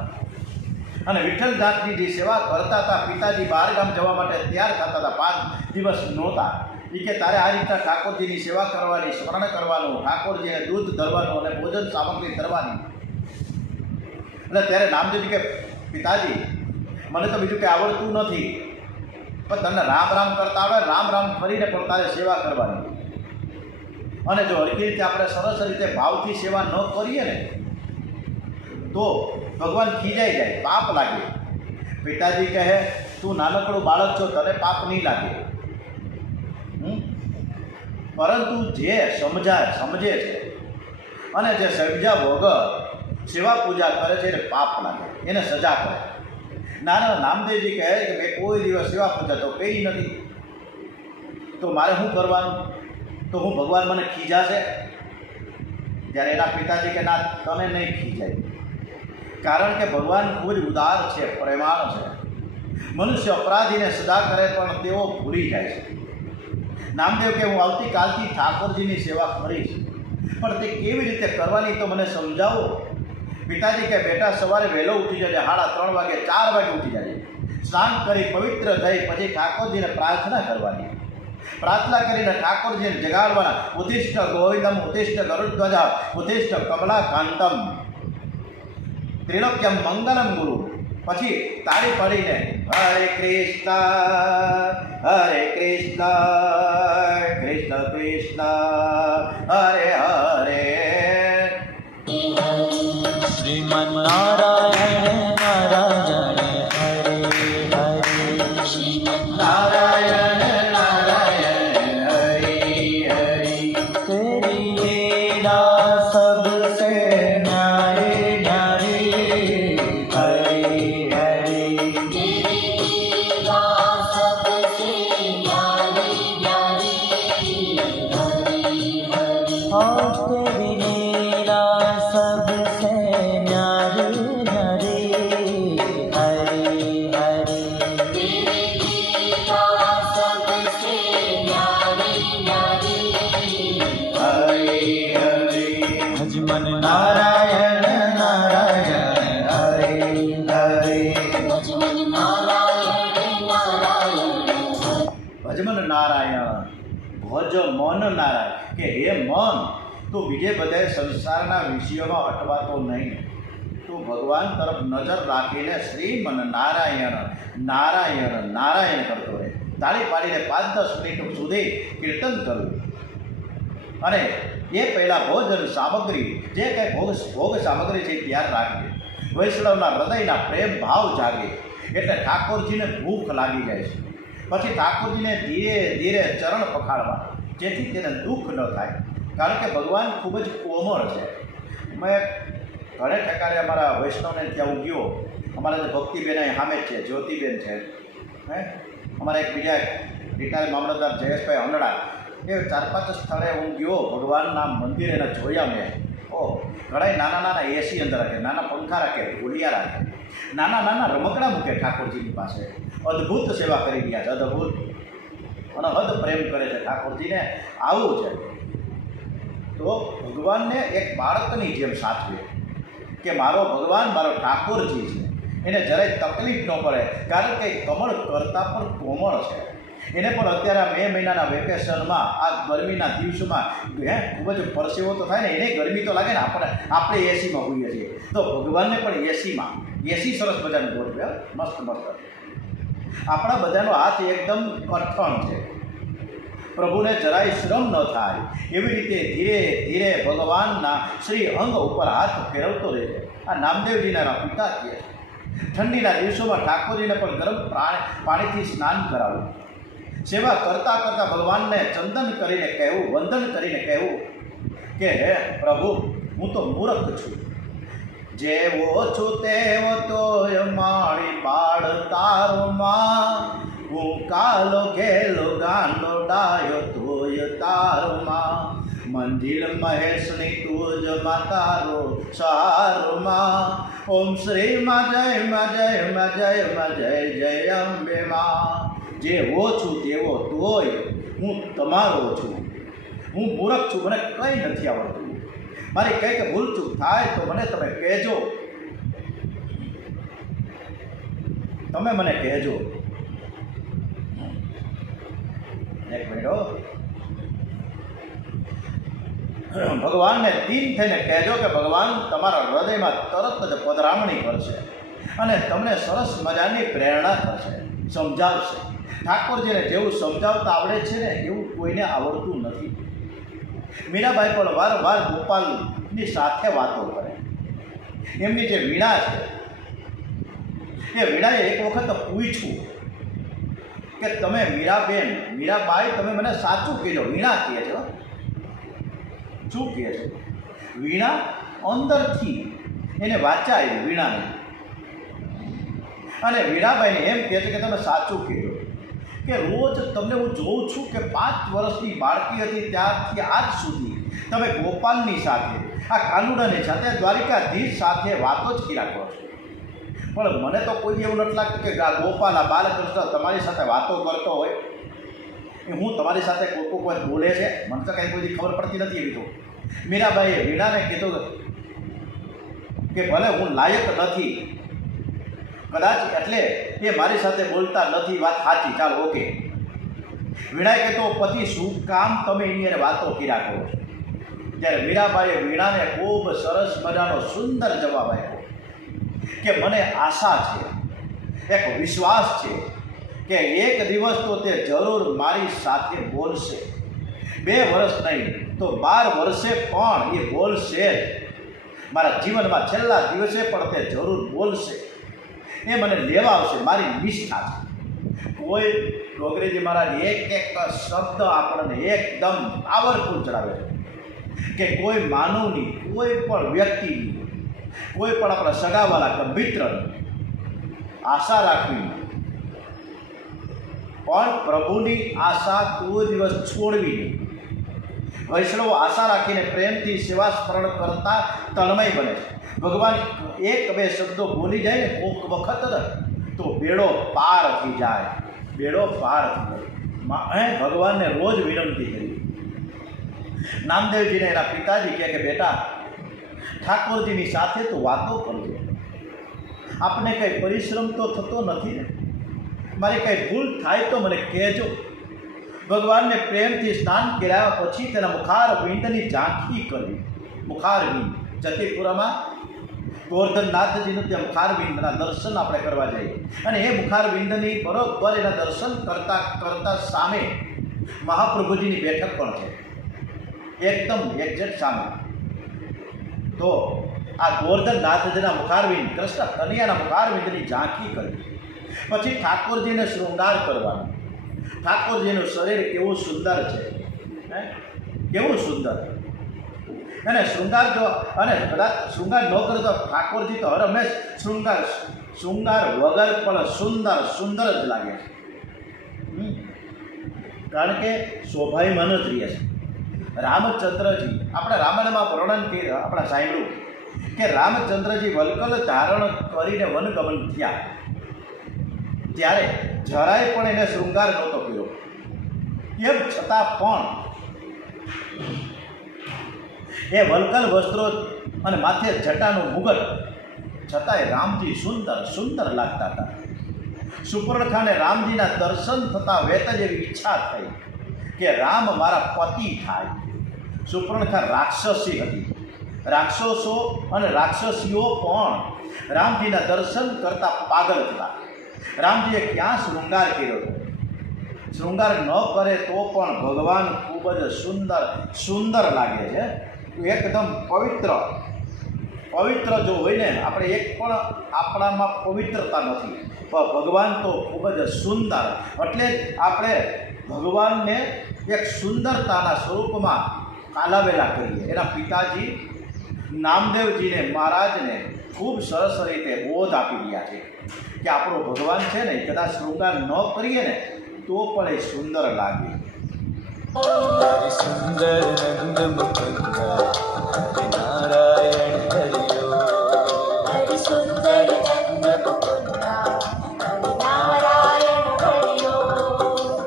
અને વિઠ્ઠલદાસજીની સેવા કરતા હતા. પિતાજી બહારગામ જવા માટે તૈયાર થતા હતા. 5 દિવસ નહોતા. એ કે તારે આ રીતના ઠાકોરજીની સેવા કરવાની, સ્મરણ કરવાનું, ઠાકોરજીને દૂધ ધરવાનું અને ભોજન સામગ્રી ધરવાની. એટલે ત્યારે નામદેવજી કે પિતાજી, મને તો બીજું કંઈ આવડતું નથી, પણ તને રામ રામ કરતા આવડે, રામ રામ કરીને પણ તારે સેવા કરવાની. અને જો હરખી રીતે આપણે સરસ રીતે ભાવથી સેવા ન કરીએ ને તો ભગવાન ખીજાઈ જાય, પાપ લાગે. પિતાજી કહે તું નાનકડું બાળક છો, તને પાપ નહીં લાગે, પરંતુ જે સમજે છે અને જે સમજ્યા વગર સેવા પૂજા કરે છે એને પાપ લાગે, એને સજા કરે. નામદેવજી કહે કે મેં કોઈ દિવસ સેવા પૂજા તો કરી નથી, તો મારે શું કરવાનું? તો હું ભગવાન મને ખીજાશે? જ્યારે એના પિતાજી કે ના, તમે નહીં ખીજાય, કારણ કે ભગવાન ખૂબ જ ઉદાર છે, પ્રેમાળ છે. મનુષ્ય અપરાધીને સદા કરે પણ તેઓ ભૂલી જાય છે. નામદેવ કે હું આવતીકાલથી ઠાકોરજીની સેવા કરીશ, પણ તે કેવી રીતે કરવાની તો મને સમજાવો. પિતાજી કે બેટા સવારે વહેલો ઉઠી જજે, 3:30 વાગે 4 વાગે ઉઠી જજે, સ્નાન કરી પવિત્ર થઈ પછી ઠાકોરજીને પ્રાર્થના કરવાની. પ્રાર્થના કરીને ઠાકોરજીને જગાડવાના. ઉત્તિષ્ઠ ગોવિંદમ ઉત્તિષ્ઠ ગરુડધ્વજ ઉત્તિષ્ઠ કમલાકાંતમ. ત્રિલોક્યમ મંગલમ ગુરુ. પછી તાળી પાડીને હરે કૃષ્ણ કૃષ્ણ કૃષ્ણ હરે હરે. શ્રીમન નારાયણ નારાયણ હરે હરે. નારાયણ નારાયણ હરિ હરિ. तेरी लीला सबसे न्यारी न्यारी हरे हरे. तेरी लीला सबसे न्यारी न्यारी हरी हरी हाँ तेरी लीला सबसे न्यारी न्यारी हरे हरे. तेरी लीला सबसे न्यारी न्यारी હરિ હરિ. भजमन नारायण नारायण हरे हरे. भजमन नारायण नारायण हरे. ભજમન નારાયણ, ભજ મન નારાયણ, કે હે મન તું બીજે બધે સંસારના વિષયોમાં અટવાતો નહીં. તું ભગવાન તરફ નજર રાખીને શ્રીમન નારાયણ નારાયણ નારાયણ કરતો રહે. તાળી પાડીને 5-10 મિનિટ સુધી કીર્તન કરવું. અને એ પહેલાં ભોજન સામગ્રી જે કંઈ ભોગ સામગ્રી છે તૈયાર રાખવી. વૈષ્ણવના હૃદયના પ્રેમ ભાવ જાગે એટલે ઠાકોરજીને ભૂખ લાગી જાય છે. પછી ઠાકોરજીને ધીરે ધીરે ચરણ પખાડવા, જેથી તેને દુઃખ ન થાય. કારણ કે ભગવાન ખૂબ જ કોમળ છે. મેં ઘણે ઠેકાણે અમારા વૈષ્ણવને ત્યાં હું ગયો. અમારા જે ભક્તિબેન અહીં સામે જ છે, જ્યોતિબેન છે, હે અમારા એક બીજા રિટાયર મામલતદાર જયેશભાઈ હંડળા, એ 4-5 સ્થળે હું ગયો. ભગવાનના મંદિર એને જોયા મેં. ઓહ, ઘણા નાના નાના એસી અંદર રાખે, નાના પંખા રાખે, ઢોલિયા રાખે, નાના નાના રમકડા મૂકે ઠાકોરજીની પાસે. અદ્ભુત સેવા કરી રહ્યા છે, અદ્ભુત. અને હદ પ્રેમ કરે છે ઠાકોરજીને. આવું છે તો ભગવાનને એક બાળકની જેમ સાચવે કે મારો ભગવાન મારો ઠાકોરજી છે. એને જરાય તકલીફ ન પડે, કારણ કે કમળ કરતાં પણ કોમળ છે. એને પણ અત્યારે આ મે મહિનાના વેકેશનમાં આ ગરમીના દિવસોમાં ખૂબ જ પરસેવો તો થાય ને, એને ગરમી તો લાગે ને. આપણે એસીમાં હોઈએ છીએ, તો ભગવાનને પણ એસી સરસ મજાનું ગોઠવે, મસ્ત મસ્ત. આપણા બધાનો હાથ એકદમ કઠણ છે, પ્રભુને જરાય શ્રમ ન થાય એવી રીતે ધીરે ધીરે ભગવાનના શ્રી અંગ ઉપર હાથ ફેરવતો રહે છે. આ નામદેવજીના પિતા છે. ઠંડીના દિવસોમાં ઠાકોરજીને પણ ગરમ પાણીથી સ્નાન કરાવવું. સેવા કરતાં કરતાં ભગવાનને ચંદન કરીને કહેવું, વંદન કરીને કહેવું કે હે પ્રભુ, હું તો મૂર્ખ છું. જેવો છું તેવો તોય મારી બાળ તારો માં. હું કાલો ઘેલો ગાંડો ડાયો તોય તારો માં. મંજિલ મહેશની તુજ માં તારો સહારો માં. ઓમ શ્રી માં જય માં જય માં જય માં જય જય અંબે માં. જેવો છું તેવો તોય હું તમારો છું. હું મૂર્ખ છું, મને કંઈ નથી આવડતું. મારી કંઈક ભૂલચૂક થાય તો મને તમે કહેજો, તમે મને કહેજો. એક મિનિટ, ભગવાનને દીન થઈને કહેજો કે ભગવાન તમારા હૃદયમાં તરત જ પધરામણી કરશે અને તમને સરસ મજાની પ્રેરણા કરશે, સમજાવશે. ઠાકોરજીને જેવું સમજાવતા આવડે છે ને એવું કોઈને આવડતું નથી. મીરાબાઈ પણ વારંવાર ગોપાલની સાથે વાતો કરે. એમની જે વીણા છે એ વીણાએ એક વખત પૂછ્યું કે તમે મીરાબાઈ તમે મને સાચું કહેજો. વીણા કહે છે, શું કહે છે? વીણા અંદરથી એને વાંચાય વીણાને, અને વીણાબાઈને એમ કહે છે કે તમે સાચું કહેજો કે રોજ તમને હું જોઉં છું કે 5 વર્ષની બાળકી હતી ત્યારથી આજ સુધી તમે ગોપાલની સાથે, આ કાનુડાની સાથે, દ્વારિકાધીશ સાથે વાતો જ કર્યા કરો છો. પણ મને તો કોઈ એવું નથી લાગતું કે ગોપાલ આ બાલકૃષ્ણ તમારી સાથે વાતો કરતો હોય. હું તમારી સાથે કોઈ બોલે છે, મને તો કાંઈ કોઈ ખબર પડતી નથી. એવી તો મીરાબાઈએ વીણાને કીધું કે ભલે હું લાયક નથી કદાચ, એટલે એ મારી સાથે બોલતા નથી, વાત સાચી, ચાલો ઓકે. વીણાએ કહેતો પછી શું કામ તમે એની એને વાતો કર્યા કરો છો? ત્યારે મીરાબાઈએ વીણાને ખૂબ સરસ મજાનો સુંદર જવાબ આપ્યો કે મને આશા છે, એક વિશ્વાસ છે કે એક દિવસ તો તે જરૂર મારી સાથે બોલશે. 2 વર્ષ નહીં તો 12 વર્ષે પણ એ બોલશે જ. મારા જીવનમાં છેલ્લા દિવસે પણ તે જરૂર બોલશે. એ મને લેવા આવશે. મારી નિષ્ઠા છે. કોઈ ડોગરેજી મહારાજ એક શબ્દ આપણને એકદમ પાવરફુલ ચડાવે છે કે કોઈ માનવની, કોઈ પણ વ્યક્તિની, કોઈ પણ આપણા સગાવાલા કે મિત્રની આશા રાખવી, પણ પ્રભુની આશા કોઈ દિવસ છોડવી નહીં. વૈષ્ણવો આશા રાખીને પ્રેમથી સેવા સ્મરણ કરતા તન્મય બને છે. ભગવાન 1-2 શબ્દો બોલી જાય ને કોક વખત તો બેડો પાર થઈ જાય. બેડો પાર થઈ જાય. ભગવાનને રોજ વિનંતી કરી. નામદેવજીને એના પિતાજી કહે કે બેટા, ઠાકોરજીની સાથે તો વાતો કરજો. આપને કંઈ પરિશ્રમ તો થતો નથી ને? મારી કંઈ ભૂલ થાય તો મને કહેજો. ભગવાનને પ્રેમથી સ્નાન કર્યા પછી તેના મુખારવિંદની ઝાંખી કરવી. મુખારવિંદ જતીપુરામાં ગોવર્ધનનાથજીનું ત્યાં મુખારવિંદના દર્શન આપણે કરવા જઈએ અને એ મુખારવિંદની બરોબર એના દર્શન કરતાં સામે મહાપ્રભુજીની બેઠક પણ છે, એકદમ એક્ઝેક્ટ સામે. તો આ ગોવર્ધનનાથજીના મુખારવિંદ, કૃષ્ણ કન્યાના મુખારવિંદની ઝાંખી કરવી. પછી ઠાકોરજીને શૃંગાર કરવાનો. ઠાકોરજીનું શરીર કેવું સુંદર છે, કેવું સુંદર. અને શૃંગાર જો, અને કદાચ શૃંગાર ન કરે તો ઠાકોરજી તો હર હંમેશ શૃંગાર વગર પણ સુંદર જ લાગે છે. કારણ કે શોભાયમાન જ રહે છે. રામચંદ્રજી, આપણે રામાયણમાં વર્ણન આપણે સાંભળ્યું કે રામચંદ્રજી વલ્કલ ધારણ કરીને વનગમન થયા ત્યારે જરાય પણ એને શૃંગાર નહોતો કર્યો. એમ છતાં પણ એ વલ્કલ વસ્ત્રો અને માથે જટાનું મુગટ છતાંય રામજી સુંદર લાગતા હતા. સુપર્ણખાને રામજીના દર્શન થતાં વેત જેવી ઈચ્છા થઈ કે રામ મારા પતિ થાય. સુપર્ણખા રાક્ષસી હતી. રાક્ષસો અને રાક્ષસીઓ પણ રામજીના દર્શન કરતાં પાગલ હતા. રામજીએ ક્યાં શૃંગાર કર્યો હતો? શૃંગાર ન કરે તો પણ ભગવાન ખૂબ જ સુંદર લાગે છે. એકદમ પવિત્ર જો હોય ને, આપણે એક પણ આપણામાં પવિત્રતા નથી, પણ ભગવાન તો ખૂબ જ સુંદર. એટલે જ આપણે ભગવાનને એક સુંદરતાના સ્વરૂપમાં કાલાવેલા કરીએ. એના પિતાજી નામદેવજીને મહારાજને ખૂબ સરસ રીતે બોધ આપી રહ્યા છે કે આપણો ભગવાન છે ને, કદાચ શૃંગાર ન કરીએ ને તો પણ એ સુંદર લાગે. સુંદર નંદ મુકુંદ નારાયણ હરિયો. હરિ સુંદર નંદ મુકુંદ નારાયણ હરિયો.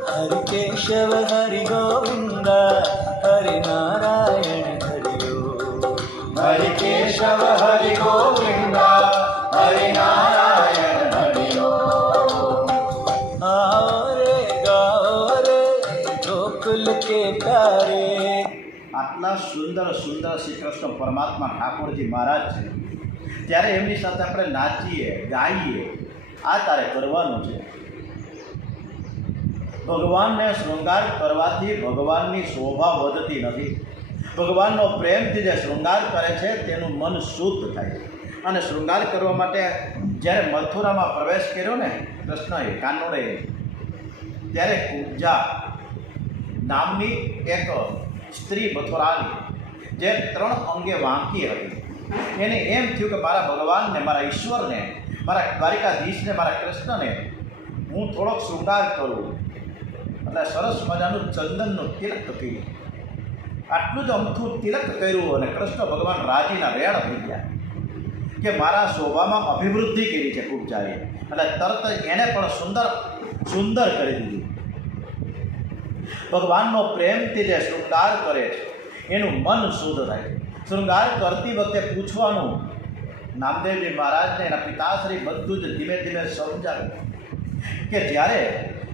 હરિ કેશવ હરિ ગોવિંદ હરિ નારાયણ હરિયો. હરિ કેશવ હરિ ગોવિંદ હરિ નારાયણ હરિયો. आओ रे गाओ रे गोकुल के प्यारे. આટલા સુંદર શ્રી કૃષ્ણ પરમાત્મા ઠાકોરજી મહારાજ છે, ત્યારે એમની સાથે આપણે નાચીએ, ગાઈએ, આ તારે કરવાનું છે. ભગવાનને શૃંગાર કરવાથી ભગવાનની શોભા વધતી નથી. ભગવાનનો પ્રેમથી જે શૃંગાર કરે છે તેનું મન શુદ્ધ થાય. અને શૃંગાર કરવા માટે જ્યારે મથુરામાં પ્રવેશ કર્યો ને કૃષ્ણએ, કાનોડે, ત્યારે કુબ્જા નામની એક સ્ત્રી મથુરાની જે 3 અંગે વાંકી હતી, એને એમ થયું કે મારા ભગવાનને, મારા ઈશ્વરને, મારા દ્વારિકાધીશને, મારા કૃષ્ણને હું થોડોક શૃંગાર કરું. એટલે સરસ મજાનું ચંદનનું તિલક કર્યું. આટલું જ અમથું તિલક કર્યું અને કૃષ્ણ ભગવાન રાજીના રેણ થઈ ગયા કે મારા શોભામાં અભિવૃદ્ધિ કરી છે કુબ્જાએ. એટલે તરત એને પણ સુંદર કરી દીધી. ભગવાનનો પ્રેમથી જે શૃંગાર કરે છે એનું મન શુદ્ધ થાય. શૃંગાર કરતી વખતે પૂછવાનું, નામદેવજી મહારાજને એના પિતાશ્રી બધું જ ધીમે ધીમે સમજાવ્યું કે જ્યારે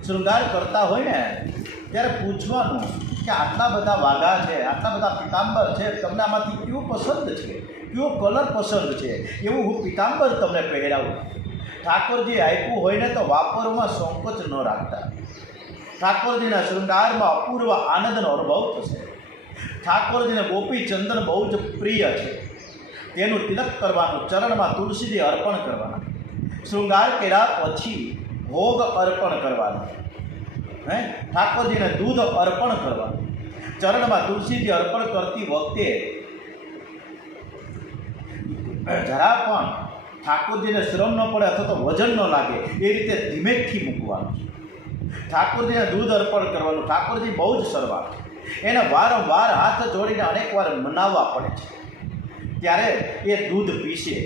શૃંગાર કરતા હોય ને ત્યારે પૂછવાનું કે આટલા બધા વાઘા છે, આટલા બધા પિતાંબર છે, તમને આમાંથી કયું પસંદ છે, કયો કલર પસંદ છે, એવું હું પિતાંબર તમને પહેરાવું. ઠાકોરજી આપ્યું હોય ને તો વાપરવામાં સંકોચ ન રાખતા. ઠાકોરજીના શૃંગારમાં અપૂર્વ આનંદનો અનુભવ થશે. ઠાકોરજીને ગોપી ચંદન બહુ જ પ્રિય છે. તેનું તિલક કરવાનું, ચરણમાં તુલસીજી અર્પણ કરવાના, શૃંગાર કર્યા પછી ભોગ અર્પણ કરવાનો, ઠાકોરજીને દૂધ અર્પણ કરવાનું, ચરણમાં તુલસીજી અર્પણ કરતી વખતે જરા પણ ઠાકોરજીને શ્રમ ન પડે અથવા તો વજન ન લાગે એ રીતે ધીમેકથી મૂકવાનું. ઠાકોરજીને દૂધ અર્પણ કરવાનું. ઠાકોરજી બહુ જ સરવા, એને વારંવાર હાથ જોડીને અનેક વાર મનાવવા પડે છે. ત્યારે એ દૂધ પીશે.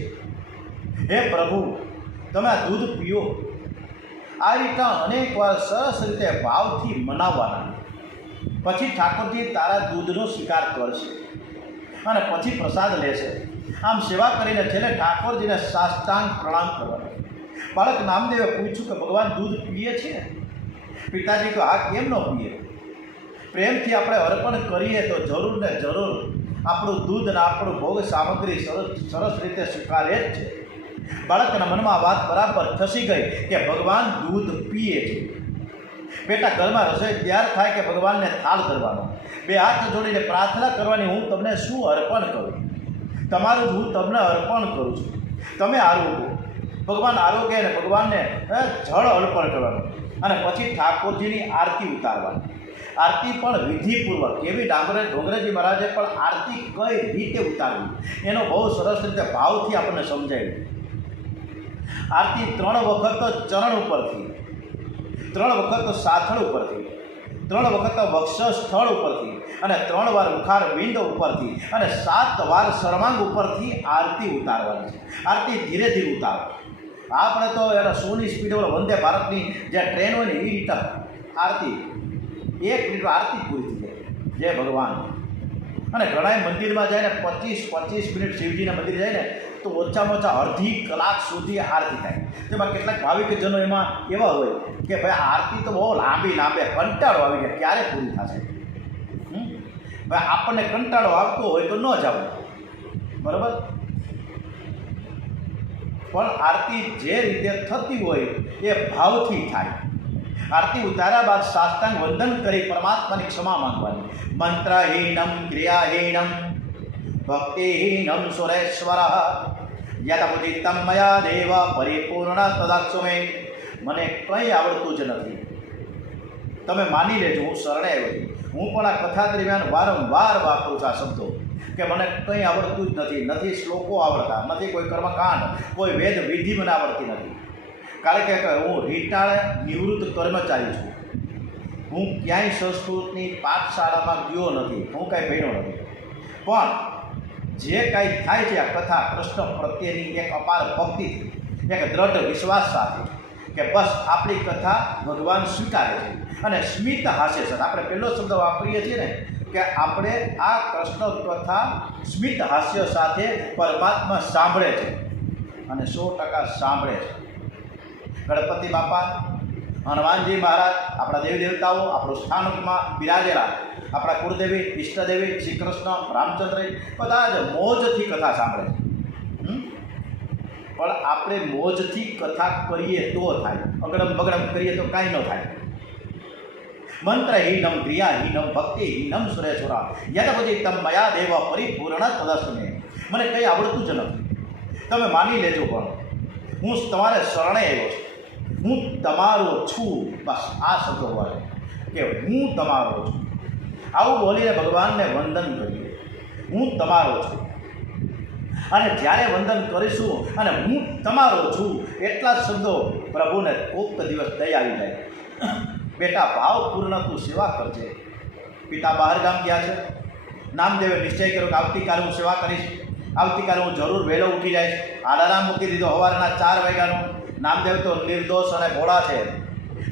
હે પ્રભુ, તમે આ દૂધ પીઓ. આ રીતના અનેક વાર સરસ રીતે ભાવથી મનાવવાના. પછી ઠાકોરજી તારા દૂધનો સ્વીકાર કરશે અને પછી પ્રસાદ લેશે. આમ સેવા કરીને છેલ્લે ઠાકોરજીને સાષ્ટાંગ પ્રણામ કરવાનો. બાળક નામદેવે પૂછ્યું કે ભગવાન દૂધ પીએ છે? પિતાજી તો આ કેમ ન પીએ? પ્રેમથી આપણે અર્પણ કરીએ તો જરૂર ને જરૂર આપણું દૂધ અને આપણું ભોગ સામગ્રી સરસ રીતે સ્વીકારે જ છે. બાળકના મનમાં વાત બરાબર ખસી ગઈ કે ભગવાન દૂધ પીએ છે. બેટા, ઘરમાં રસોઈ તૈયાર થાય કે ભગવાનને થાળ કરવાનો, બે હાથ જોડીને પ્રાર્થના કરવાની, હું તમને શું અર્પણ કરું? તમારું જ હું તમને અર્પણ કરું છું. તમે આરોગ્ય, ભગવાન આરોગ્ય અને ભગવાનને જળ અર્પણ કરવાનું અને પછી ઠાકોરજીની આરતી ઉતારવાની. આરતી પણ વિધિપૂર્વક. એવી ડોંગરેજી મહારાજે પણ આરતી કઈ રીતે ઉતારવી એનો બહુ સરસ રીતે ભાવથી આપણને સમજાવ્યું. આરતી 3 વખત ચરણ ઉપરથી, 3 વખત સાથળ ઉપરથી, 3 વખત વક્ષ સ્થળ ઉપરથી અને 3 વાર મુખાર બિંદ ઉપરથી અને 7 વાર સર્વાંગ ઉપરથી આરતી ઉતારવાની છે. આરતી ધીરે ધીરે ઉતારો. આપણે તો એના 100ની સ્પીડ વંદે ભારતની જે ટ્રેન હોય ને એ રીતે આરતી 1 મિનિટ આરતી પૂરી થઈ જાય. જય ભગવાન. અને ઘણા મંદિરમાં જાય ને 25 મિનિટ શિવજીના મંદિર જાય ને તો ઓછામાં ઓછા અડધી કલાક સુધી આરતી થાય. તેમાં કેટલાક ભાવિકજનો એમાં એવા હોય કે ભાઈ આરતી તો બહુ લાંબી કંટાળો આવી જાય, ક્યારે પૂરી થશે? ભાઈ આપણને કંટાળો આવતો હોય તો ન જવું, બરાબર? પણ આરતી જે રીતે થતી હોય એ ભાવથી થાય. આરતી ઉતાર્યા બાદ સાષ્ટાંગ વંદન કરી પરમાત્માની ક્ષમા માંગવાની. મંત્રહીનમ ક્રિયાહીનમ ભક્તિહીનમ સુરેશ્વર યતપુજિતમ મયા દેવ પરિપૂર્ણ તદાક્ષુ મે. મને કંઈ આવડતું જ નથી, તમે માની લેજો, હું શરણે આવ્યો છું. હું પણ આ કથા દરમિયાન વારંવાર વાપરું છું આ શબ્દો કે મને કંઈ આવડતું જ નથી. નથી શ્લોકો આવડતા, નથી કોઈ કર્મકાંડ, કોઈ વેદ વિધિ મને આવડતી નથી. કારણ કે હું રિટાયર્ડ નિવૃત્ત કર્મચારી છું. હું ક્યાંય સંસ્કૃતની પાઠશાળામાં ગયો નથી, હું કાંઈ ભણ્યો નથી. પણ જે કાંઈ થાય છે આ કથા કૃષ્ણ પ્રત્યેની એક અપાર ભક્તિથી, એક દ્રઢ વિશ્વાસ સાથે કે બસ આપણી કથા ભગવાન સ્વીકારે છે. અને સ્મિત હાસ્ય સાથે આપણે પહેલો શબ્દ વાપરીએ છીએ ને કે આપણે આ કૃષ્ણ કથા સ્મિત હાસ્ય સાથે પરમાત્મા સાંભળે છે અને 100% સાંભળે છે. ગણપતિ બાપા, હનુમાનજી મહારાજ, આપણા દેવી દેવતાઓ, આપણું સ્થાનકમાં બિરાજેલા આપણા કુળદેવી, ઈષ્ટદેવી, શ્રી કૃષ્ણ, રામચંદ્ર બધા જ મોજથી કથા સાંભળે છે. પણ આપણે મોજથી કથા કરીએ તો થાય, અગડમ બગડમ કરીએ તો કાંઈ ન થાય. મંત્રહીનમ ક્રિયાહીનમ ભક્તિહીનમ સુરેશ્વરા યદપુજિતમ મયા દેવ પરિપૂર્ણ તદસ્તુ મે. મને કંઈ આવડતું જ નથી, તમે માની લેજો. પણ હું તમારે શરણે આવ્યો છું, હું તમારો છું. બસ આ શબ્દ હોય કે હું તમારો છું. આવું બોલીને ભગવાનને વંદન કરીએ, હું તમારો છું. અને જ્યારે વંદન કરીશું અને હું તમારો છું એટલા શબ્દો પ્રભુને કોક દિવસ દઈ આવી જાય. બેટા, ભાવપૂર્ણ તું સેવા કરજે. પિતા બહાર ગામ ગયા છે. નામદેવે નિશ્ચય કર્યો કે આવતીકાલે હું સેવા કરીશ. આવતીકાલે હું જરૂર વહેલો ઉઠી જઈશ. આલારામ મૂકી દીધો સવારના 4 વાગ્યાનો. નામદેવ તો નિર્દોષ અને ભોળા છે.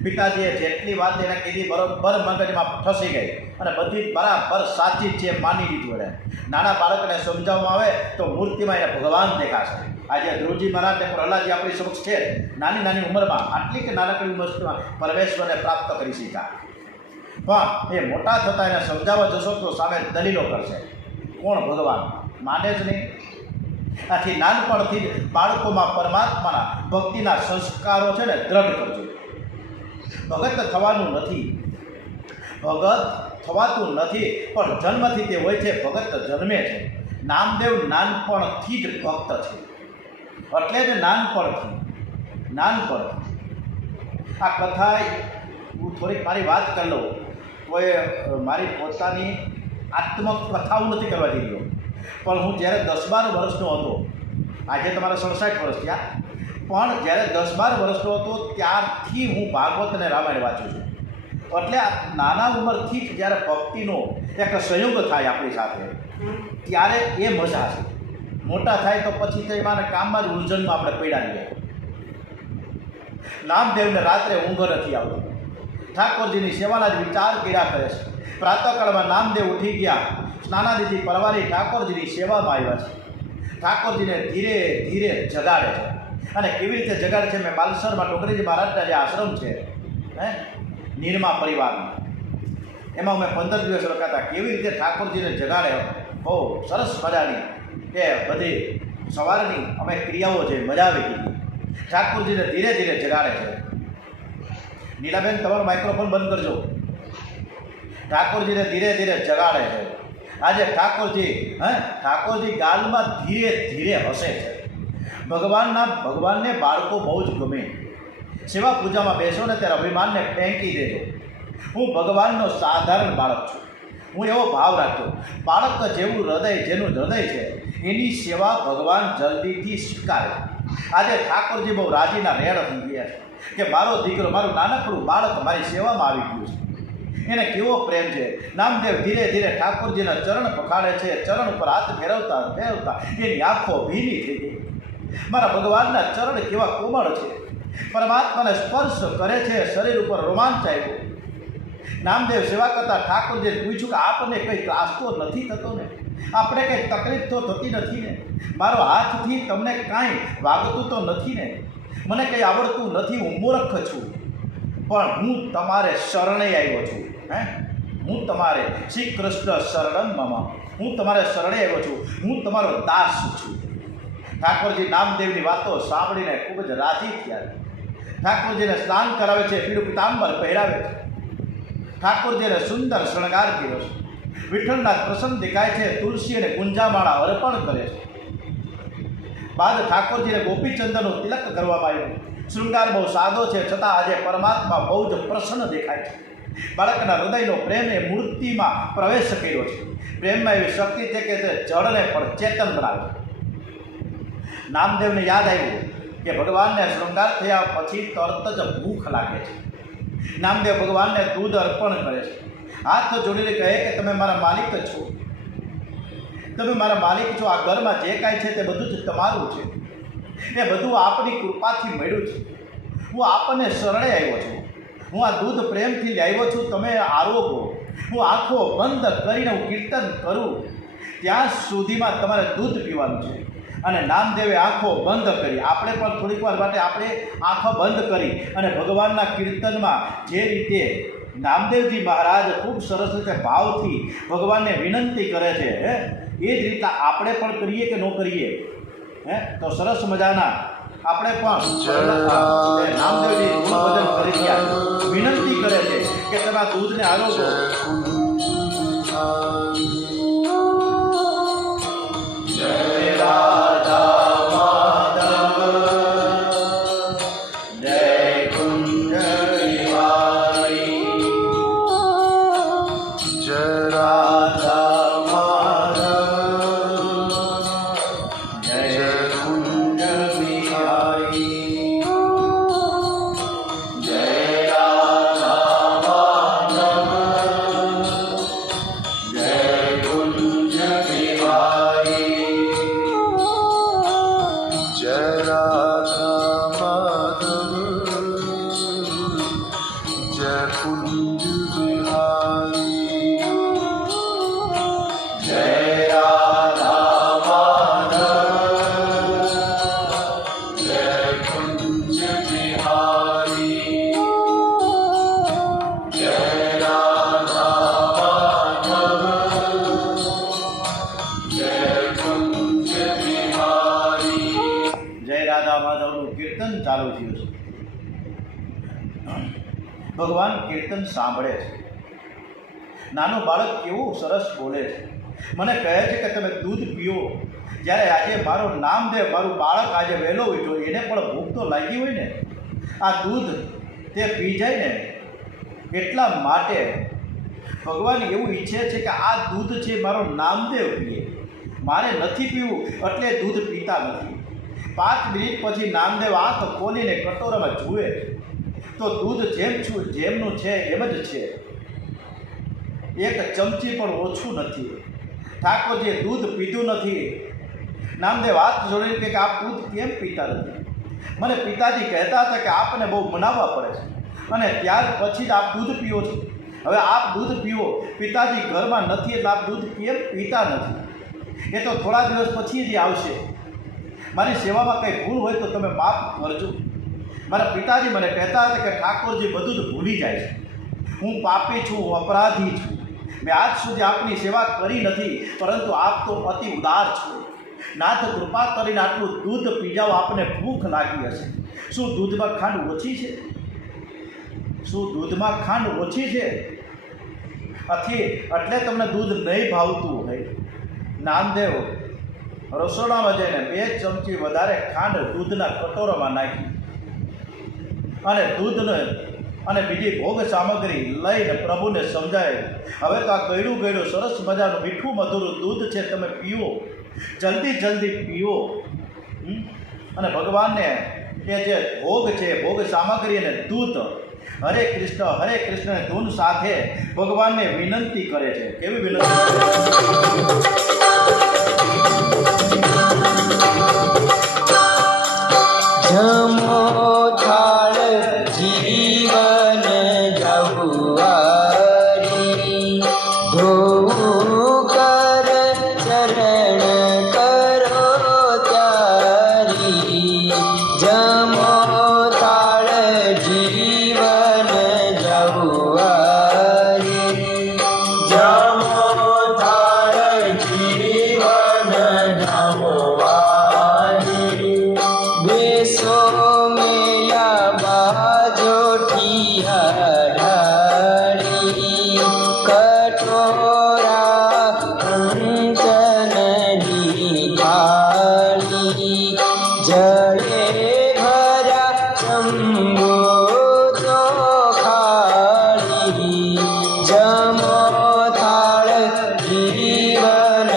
પિતાજીએ જેટલી વાત એને કીધી બરોબર મગજમાં ફસી ગઈ અને બધી બરાબર સાચી જ છે એમ માની લીધું એને. નાના બાળકને સમજાવવામાં આવે તો મૂર્તિમાં એને ભગવાન દેખાશે. આજે ધ્રુવજી મહારાજ ને પ્રહલાદજી આપણી સમક્ષ છે, નાની નાની ઉંમરમાં આટલી કે નાનકડી વસ્તુમાં પરમેશ્વરને પ્રાપ્ત કરી શક્યા. પણ એ મોટા થતાં એને સમજાવવા જશો તો સામે દલીલો કરશે, કોણ ભગવાન માને જ નહીં. આથી નાનપણથી જ બાળકોમાં પરમાત્માના ભક્તિના સંસ્કારો છે ને દ્રઢ કરજો. ભગત થવાનું નથી, ભગત થવાતું નથી, પણ જન્મથી તે હોય છે ભગત જન્મે છે. નામદેવ નાનપણથી જ ભક્ત છે, એટલે જ નાનપણથી આ કથા હું થોડીક મારી વાત કરી લઉં. કોઈ મારી પોતાની આત્મકથાઓ નથી કરવા જઈ રહ્યો, પણ હું જ્યારે 10-12 વર્ષનો હતો, આજે તમારા 67 વર્ષ થયા, પણ જ્યારે 10-12 વર્ષનો હતો ત્યારથી હું ભાગવત અને રામાયણ વાંચું છું. એટલે આ નાના ઉંમરથી જ જ્યારે ભક્તિનો એક સંયોગ થાય આપણી સાથે, ત્યારે એ મજા છે. મોટા થાય તો પછી તો એમાં કામમાં જ ઉલઝનમાં આપણે પડ્યા રહીએ. નામદેવને રાત્રે ઊંઘ નથી આવતી, ઠાકોરજીની સેવાના જ વિચાર કર્યા કરે છે. પ્રાતઃકાળમાં નામદેવ ઉઠી ગયા, સ્નાનાદિથી પરવારી ઠાકોરજીની સેવામાં આવ્યા છે. ઠાકોરજીને ધીરે ધીરે જગાડે છે. અને કેવી રીતે જગાડે છે, મેં બાલસરમાં ડોંગરીજી મહારાજના જે આશ્રમ છે નિરમા પરિવારમાં, એમાં અમે 15 દિવસ રોકાતા. કેવી રીતે ઠાકોરજીને જગાડે, બહુ સરસ મજાની એ બધી સવારની અમે ક્રિયાઓ છે, મજા આવી ગઈ. ઠાકોરજીને ધીરે ધીરે જગાડે છે. નીલાબેન તમારું માઇક્રોફોન બંધ કરજો. ઠાકોરજીને ધીરે ધીરે જગાડે છે. આજે ઠાકોરજી ગાલમાં ધીરે ધીરે હસે છે. ભગવાનને બાળકો બહુ જ ગમે. સેવા પૂજામાં બેસો ને ત્યારે અભિમાનને ફેંકી દેજો. હું ભગવાનનો સાધારણ બાળક છું. હું એવો ભાવ રાખજો, બાળક જેવું હૃદય, જેનું હૃદય છે એની સેવા ભગવાન જલ્દીથી સ્વીકારે. આજે ઠાકોરજી બહુ રાજીના રેડ થઈ ગયા છે કે મારો દીકરો, મારું નાનકડું બાળક મારી સેવામાં આવી ગયું છે. એને કેવો પ્રેમ છે. નામદેવ ધીરે ધીરે ઠાકોરજીના ચરણ પખાડે છે. ચરણ ઉપર હાથ ફેરવતા ફેરવતા એની આંખો ભીની થઈ ગઈ. મારા ભગવાનના ચરણ કેવા કોમળ છે. પરમાત્માને સ્પર્શ કરે છે, શરીર ઉપર રોમાંચ આવ્યો. નામદેવ સેવા કરતા ઠાકોરજીને પૂછ્યું કે આપણને કંઈ ત્રાસ તો નથી થતો ને, આપણે કંઈ તકલીફ તો થતી નથી ને, મારો હાથથી તમને કાંઈ વાગતું તો નથી ને, મને કંઈ આવડતું નથી, હું મૂર્ખ છું, પણ હું તમારે શરણે આવ્યો છું. હું તમારે શ્રી કૃષ્ણ શરણમ મમ, હું તમારે શરણે આવ્યો છું, હું તમારો દાસ છું. ઠાકોરજી નામદેવની વાતો સાંભળીને ખૂબ જ રાજી થયા. ઠાકોરજીને સ્નાન કરાવે છે, પીળું પિતાંબર પહેરાવે છે. ઠાકોરજીને સુંદર શણગાર કર્યો છે. વિઠ્ઠલના પ્રસન્ન દેખાય છે. તુલસી અને ગુંજામાળા અર્પણ કરે છે. બાદ ઠાકોરજીને ગોપીચંદનનું તિલક કરવામાં આવ્યું. શૃંગાર બહુ સાદો છે, છતાં આજે પરમાત્મા બહુ જ પ્રસન્ન દેખાય છે. બાળકના હૃદયનો પ્રેમ એ મૂર્તિમાં પ્રવેશ કર્યો છે. પ્રેમમાં એવી શક્તિ છે કે તે જળને પણ ચેતન બનાવે. નામદેવને યાદ આવ્યું કે ભગવાનને શૃંગાર થયા પછી તરત જ ભૂખ લાગે છે. નામદેવ ભગવાનને દૂધ અર્પણ કરે છે. હાથ જોડીને કહે કે તમે મારા માલિક છો, તમે મારા માલિક છો. આ ઘરમાં જે કાંઈ છે તે બધું જ તમારું છે. એ બધું આપની કૃપાથી મળ્યું છે. હું આપણને શરણે આવ્યો છું. હું આ દૂધ પ્રેમથી લાવ્યો છું. તમે આરોગો. હું આંખો બંધ કરીને હું કીર્તન કરું ત્યાં સુધીમાં તમારે દૂધ પીવાનું છે. અને નામદેવે આંખો બંધ કરી. આપણે પણ થોડીક વાર માટે આપણે આંખો બંધ કરી અને ભગવાનના કીર્તનમાં જે રીતે નામદેવજી મહારાજ ખૂબ સરસ રીતે ભાવથી ભગવાનને વિનંતી કરે છે, એ જ રીતના આપણે પણ કરીએ કે ન કરીએ? તો સરસ મજાના આપણે પણ નામદેવજી ભજન કરી રહ્યા, વિનંતી કરે છે કે તમે આ દૂધને આરોગો. ભગવાન કીર્તન સાંભળે છે. નાનું બાળક કેવું સરસ બોલે છે, મને કહે છે કે તમે દૂધ પીઓ. જ્યારે આજે મારો નામદેવ, મારું બાળક આજે વહેલો ઉઠ્યો, એને પણ ભૂખ તો લાગી હોય ને, આ દૂધ તે પી જાય ને, એટલા માટે ભગવાન એવું ઈચ્છે છે કે આ દૂધ છે મારો નામદેવ પીએ. મારે નથી પીવું એટલે દૂધ પીતા નથી. 5 મિનિટ પછી નામદેવ આંખ ખોલીને કટોરામાં જુએ તો દૂધ જેમનું છે એમ જ છે, એક ચમચી પણ ઓછું નથી. ઠાકોરજીએ દૂધ પીધું નથી. નામદેવ હાથ જોડીને કહે કે આપ દૂધ કેમ પીતા નથી? મને પિતાજી કહેતા હતા કે આપને બહુ મનાવવા પડે છે અને ત્યાર પછી જ આપ દૂધ પીઓ છો. હવે આપ દૂધ પીઓ, પિતાજી ઘરમાં નથી એટલે આપ દૂધ કેમ પીતા નથી? એ તો થોડા દિવસ પછી જ આવશે. મારી સેવામાં કંઈ ભૂલ હોય તો તમે માફ કરજો. મારા પિતાજી મને કહેતા હતા કે ઠાકોરજી બધું જ ભૂલી જાય છે. હું પાપી છું, હું અપરાધી છું. મેં આજ સુધી આપની સેવા કરી નથી, પરંતુ આપ તો અતિ ઉદાર છો. નાથ કૃપા કરીને આટલું દૂધ પી જાઓ. આપને ભૂખ લાગી હશે. શું દૂધમાં ખાંડ ઓછી છે? શું દૂધમાં ખાંડ ઓછી છે? એટલે તમને દૂધ નહીં ભાવતું હોય. નામદેવ રસોડામાં જઈને 2 ચમચી વધારે ખાંડ દૂધના કટોરામાં નાખી અને દૂધને અને બીજી ભોગ સામગ્રી લઈને પ્રભુને સમજાય, હવે તો આ ગળ્યું સરસ મજાનું મીઠું મધુરું દૂધ છે, તમે પીઓ, જલ્દી પીઓ. અને ભગવાનને એ જે ભોગ છે, ભોગ સામગ્રી અને દૂધ હરે કૃષ્ણ ધૂન સાથે ભગવાનને વિનંતી કરે છે. કેવી વિનંતી? જમો થાળ જીવન જહુઆરી, ધોવું કર ચરણ કરો ત્યારી. જમો થાળ જીવન જહુઆરી, જમો થાળ જીવન જહુઆરી. બેસો મેલા બાજો ઠિયારી, કટોરા કંચનની થાળી, જળે ભરા ચંબુ તો ખાળી. જમો થાળ જીવન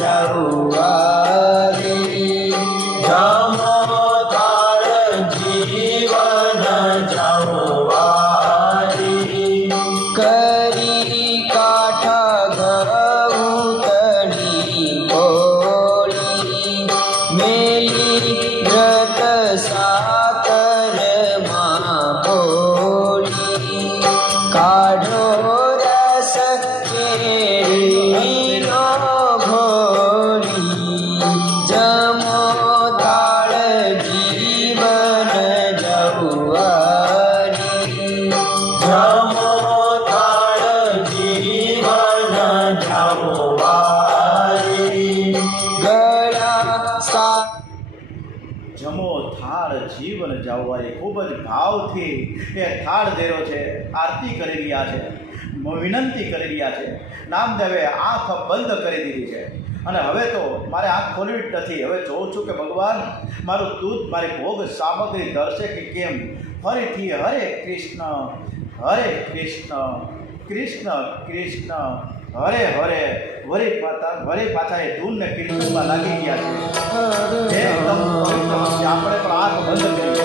જહુઆરી, જમો કરી કાઠા ઘઉં તળી કોળી, મેલી વ્રત સાકર માં કોળી. કાઢો રસ કેરીનો ઘોળી, જમો થાળ જીવન જહુઆરી, જમો થાળ જીવન જહુઆરી. ગળા સા જમો થાળ જીવન જહુઆરી. ખૂબ જ ભાવથી એ થાળ ધર્યો છે, આરતી કરી રહ્યા છે, વિનંતી કરી રહ્યા છે. નામદેવે આંખ બંધ કરી દીધી છે અને હવે તો મારે આંખ ખોલવી જ નથી. હવે જોઉં છું કે ભગવાન મારું દૂધ, મારી ભોગ સામગ્રી ધરશે કે કેમ. ફરીથી હરે કૃષ્ણ કૃષ્ણ કૃષ્ણ હરે હરે વળી પાછા એ ધૂનને કીર્તનમાં લાગી ગયા છે. એકદમ પવિત્ર આપણે પણ આંખ બંધ કરી.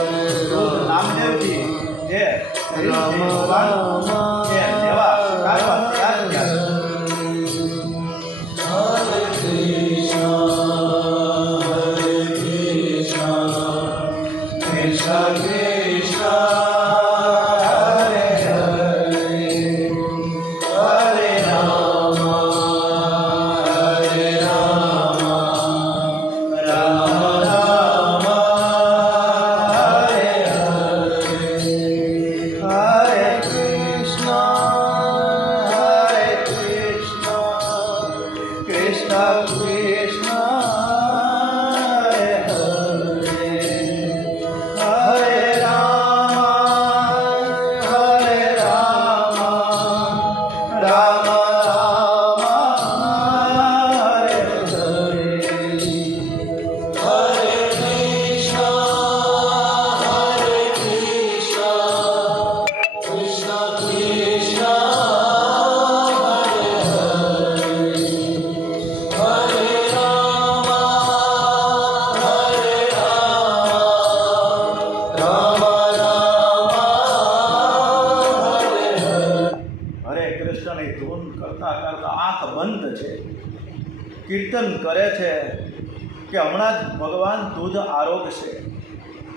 નામદેવજી જે ભગવાન જે લેવા સ્વીકારવા તૈયાર થયા. Krishna કૃષ્ણની ધૂન કરતાં કરતાં આંખ બંધ છે, કીર્તન કરે છે કે હમણાં જ ભગવાન દૂધ આરોગશે.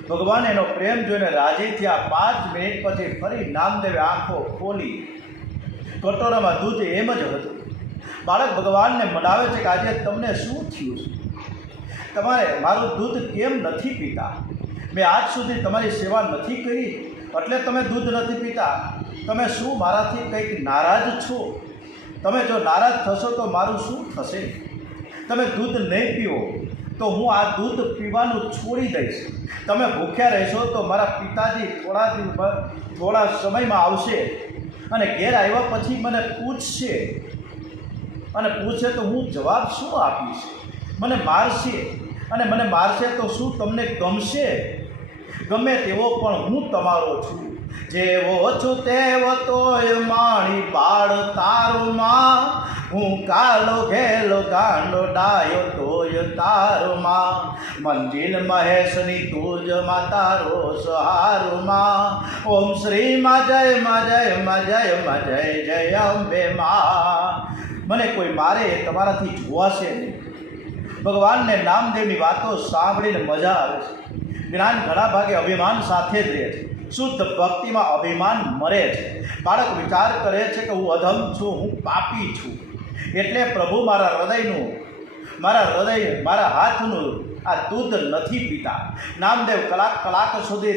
ભગવાન એનો પ્રેમ જોઈને રાજી થયા. 5 મિનિટ પછી ફરી નામદેવે આંખો ખોલી. કટોરામાં દૂધ એમ જ હતું. બાળક ભગવાનને મનાવે છે કે આજે તમને શું થયું છે? તમારે મારું દૂધ કેમ નથી પીતા? મેં આજ સુધી તમારી સેવા નથી કરી એટલે તમે દૂધ નથી પીતા? તમે શું મારાથી કંઈક નારાજ છો? તમે જો નારાજ થશો તો મારું શું થશે? તમે દૂધ નહીં પીવો તો હું આ દૂધ પીવાનું છોડી દઈશ. તમે ભૂખ્યા રહેશો તો મારા પિતાજી થોડા સમયમાં આવશે અને ઘેર આવ્યા પછી મને પૂછશે, અને પૂછે તો હું જવાબ શું આપીશ? મને મારશે, અને મને મારશે તો શું તમને ગમશે? ગમે તેવો પણ હું તમારો છું. જેવો છું તેવો તોય માણી બાળ તારુમાં, હું કાલો ઘેલો ગાંડો ડાયો તોય તારુમાં, મંજિલ મહેશની તુજ માતારો સહારુમાં. ઓમ શ્રી માં જય માં જય માં જય માં જય જય અંબે માં. મને કોઈ મારે એ તમારાથી જોવાશે નહીં. ભગવાનને નામદેવની વાતો સાંભળીને મજા આવે છે. જ્ઞાન ઘણા ભાગે અભિમાન સાથે જ રહે છે. શુદ્ધ ભક્તિમાં અભિમાન મરે છે. બાળક વિચાર કરે છે કે હું અધમ છું, હું પાપી છું, એટલે પ્રભુ મારા હાથનું આ દૂધ નથી પીતા. નામદેવ કલાક સુધી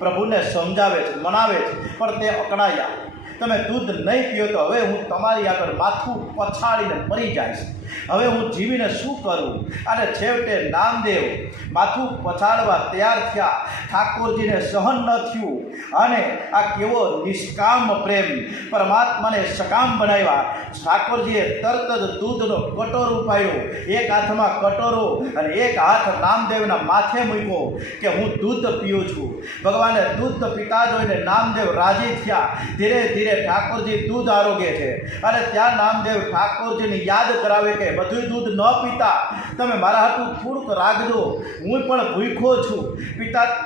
પ્રભુને સમજાવે છે, મનાવે છે, પણ તે અકળાયા. તમે દૂધ નહીં પીઓ તો હવે હું તમારી આગળ માથું પછાડીને મરી જઈશ. હવે હું જીવીને શું કરું? અને છેવટે નામદેવ માથું પછાડવા તૈયાર થયા. ઠાકોરજીને સહન ન થયું અને આ કેવો નિષ્કામ પ્રેમ! પરમાત્માને સકામ બનાવ્યા. ઠાકોરજીએ તરત જ દૂધનો કટોરો ઉપાડ્યો. એક હાથમાં કટોરો અને એક હાથ નામદેવના માથે મૂક્યો કે હું દૂધ પીઉં છું. ભગવાને દૂધ પીતા જોઈને નામદેવ રાજી થયા. ધીરે ધીરે ઠાકોરજી દૂધ આરોગે છે અને ત્યાં નામદેવ ઠાકોરજીને યાદ કરાવે કે બધું દૂધ ન પીતા, તમે મારા હાથું થોડુંક રાખજો, હું પણ ભૂખ્યો છું.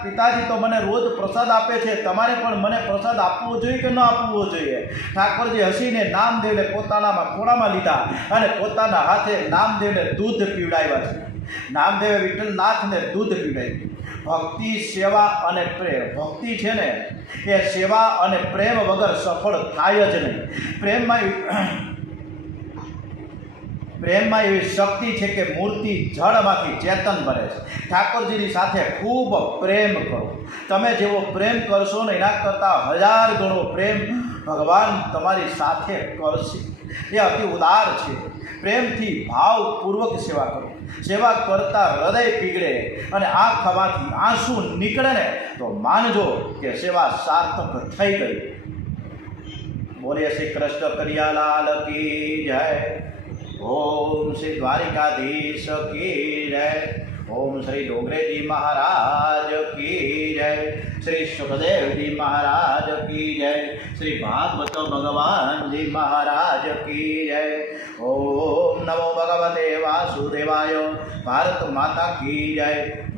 પિતાજી તો મને રોજ પ્રસાદ આપે છે, તમારે પણ મને પ્રસાદ આપવો જોઈએ કે ન આપવો જોઈએ? ઠાકોરજી હસીને નામદેવને પોતાના ખોળામાં લીધા અને પોતાના હાથે નામદેવને દૂધ પીવડાવ્યા છે. નામદેવે વિઠ્ઠલનાથને દૂધ પીવડાવ્યું. ભક્તિ, સેવા અને પ્રેમ. ભક્તિ છે ને એ સેવા અને પ્રેમ વગર સફળ થાય જ નહીં. પ્રેમમાં એવી શક્તિ છે કે મૂર્તિ જળમાંથી ચેતન બને છે. ઠાકોરજીની સાથે ખૂબ પ્રેમ કરો. તમે જેવો પ્રેમ કરશો ને એના કરતાં 1000 ગણો પ્રેમ ભગવાન તમારી સાથે કરશે. એ અતિ ઉદાર છે. પ્રેમથી ભાવપૂર્વક સેવા કરો. સેવા કરતાં હૃદય પીગળે અને આંખમાંથી આંસુ નીકળે ને તો માનજો કે સેવા સાર્થક થઈ ગઈ. બોલીએ શ્રી કૃષ્ણ કનૈયાલાલ કી જય. ઓમ શ્રી દ્વારિકાધીશ કી જય. ઓમ શ્રી ડોંગરેજી મહારાજ કી જય. શ્રી સુખદેવજી મહારાજ કી જય. શ્રી ભાગવત ભગવાનજી મહારાજ કી જય. ઓમ નમો ભગવતે વાસુદેવાય. ભારત માતા કી જય.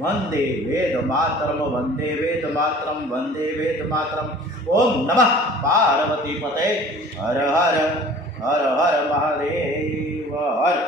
વંદે વેદ માતરમ, વંદે વેદ માતરમ, વંદે વેદ માતરમ. ઓમ નમઃ પાર્વતી પતે. હર હર હર હર મહાદેવ હર.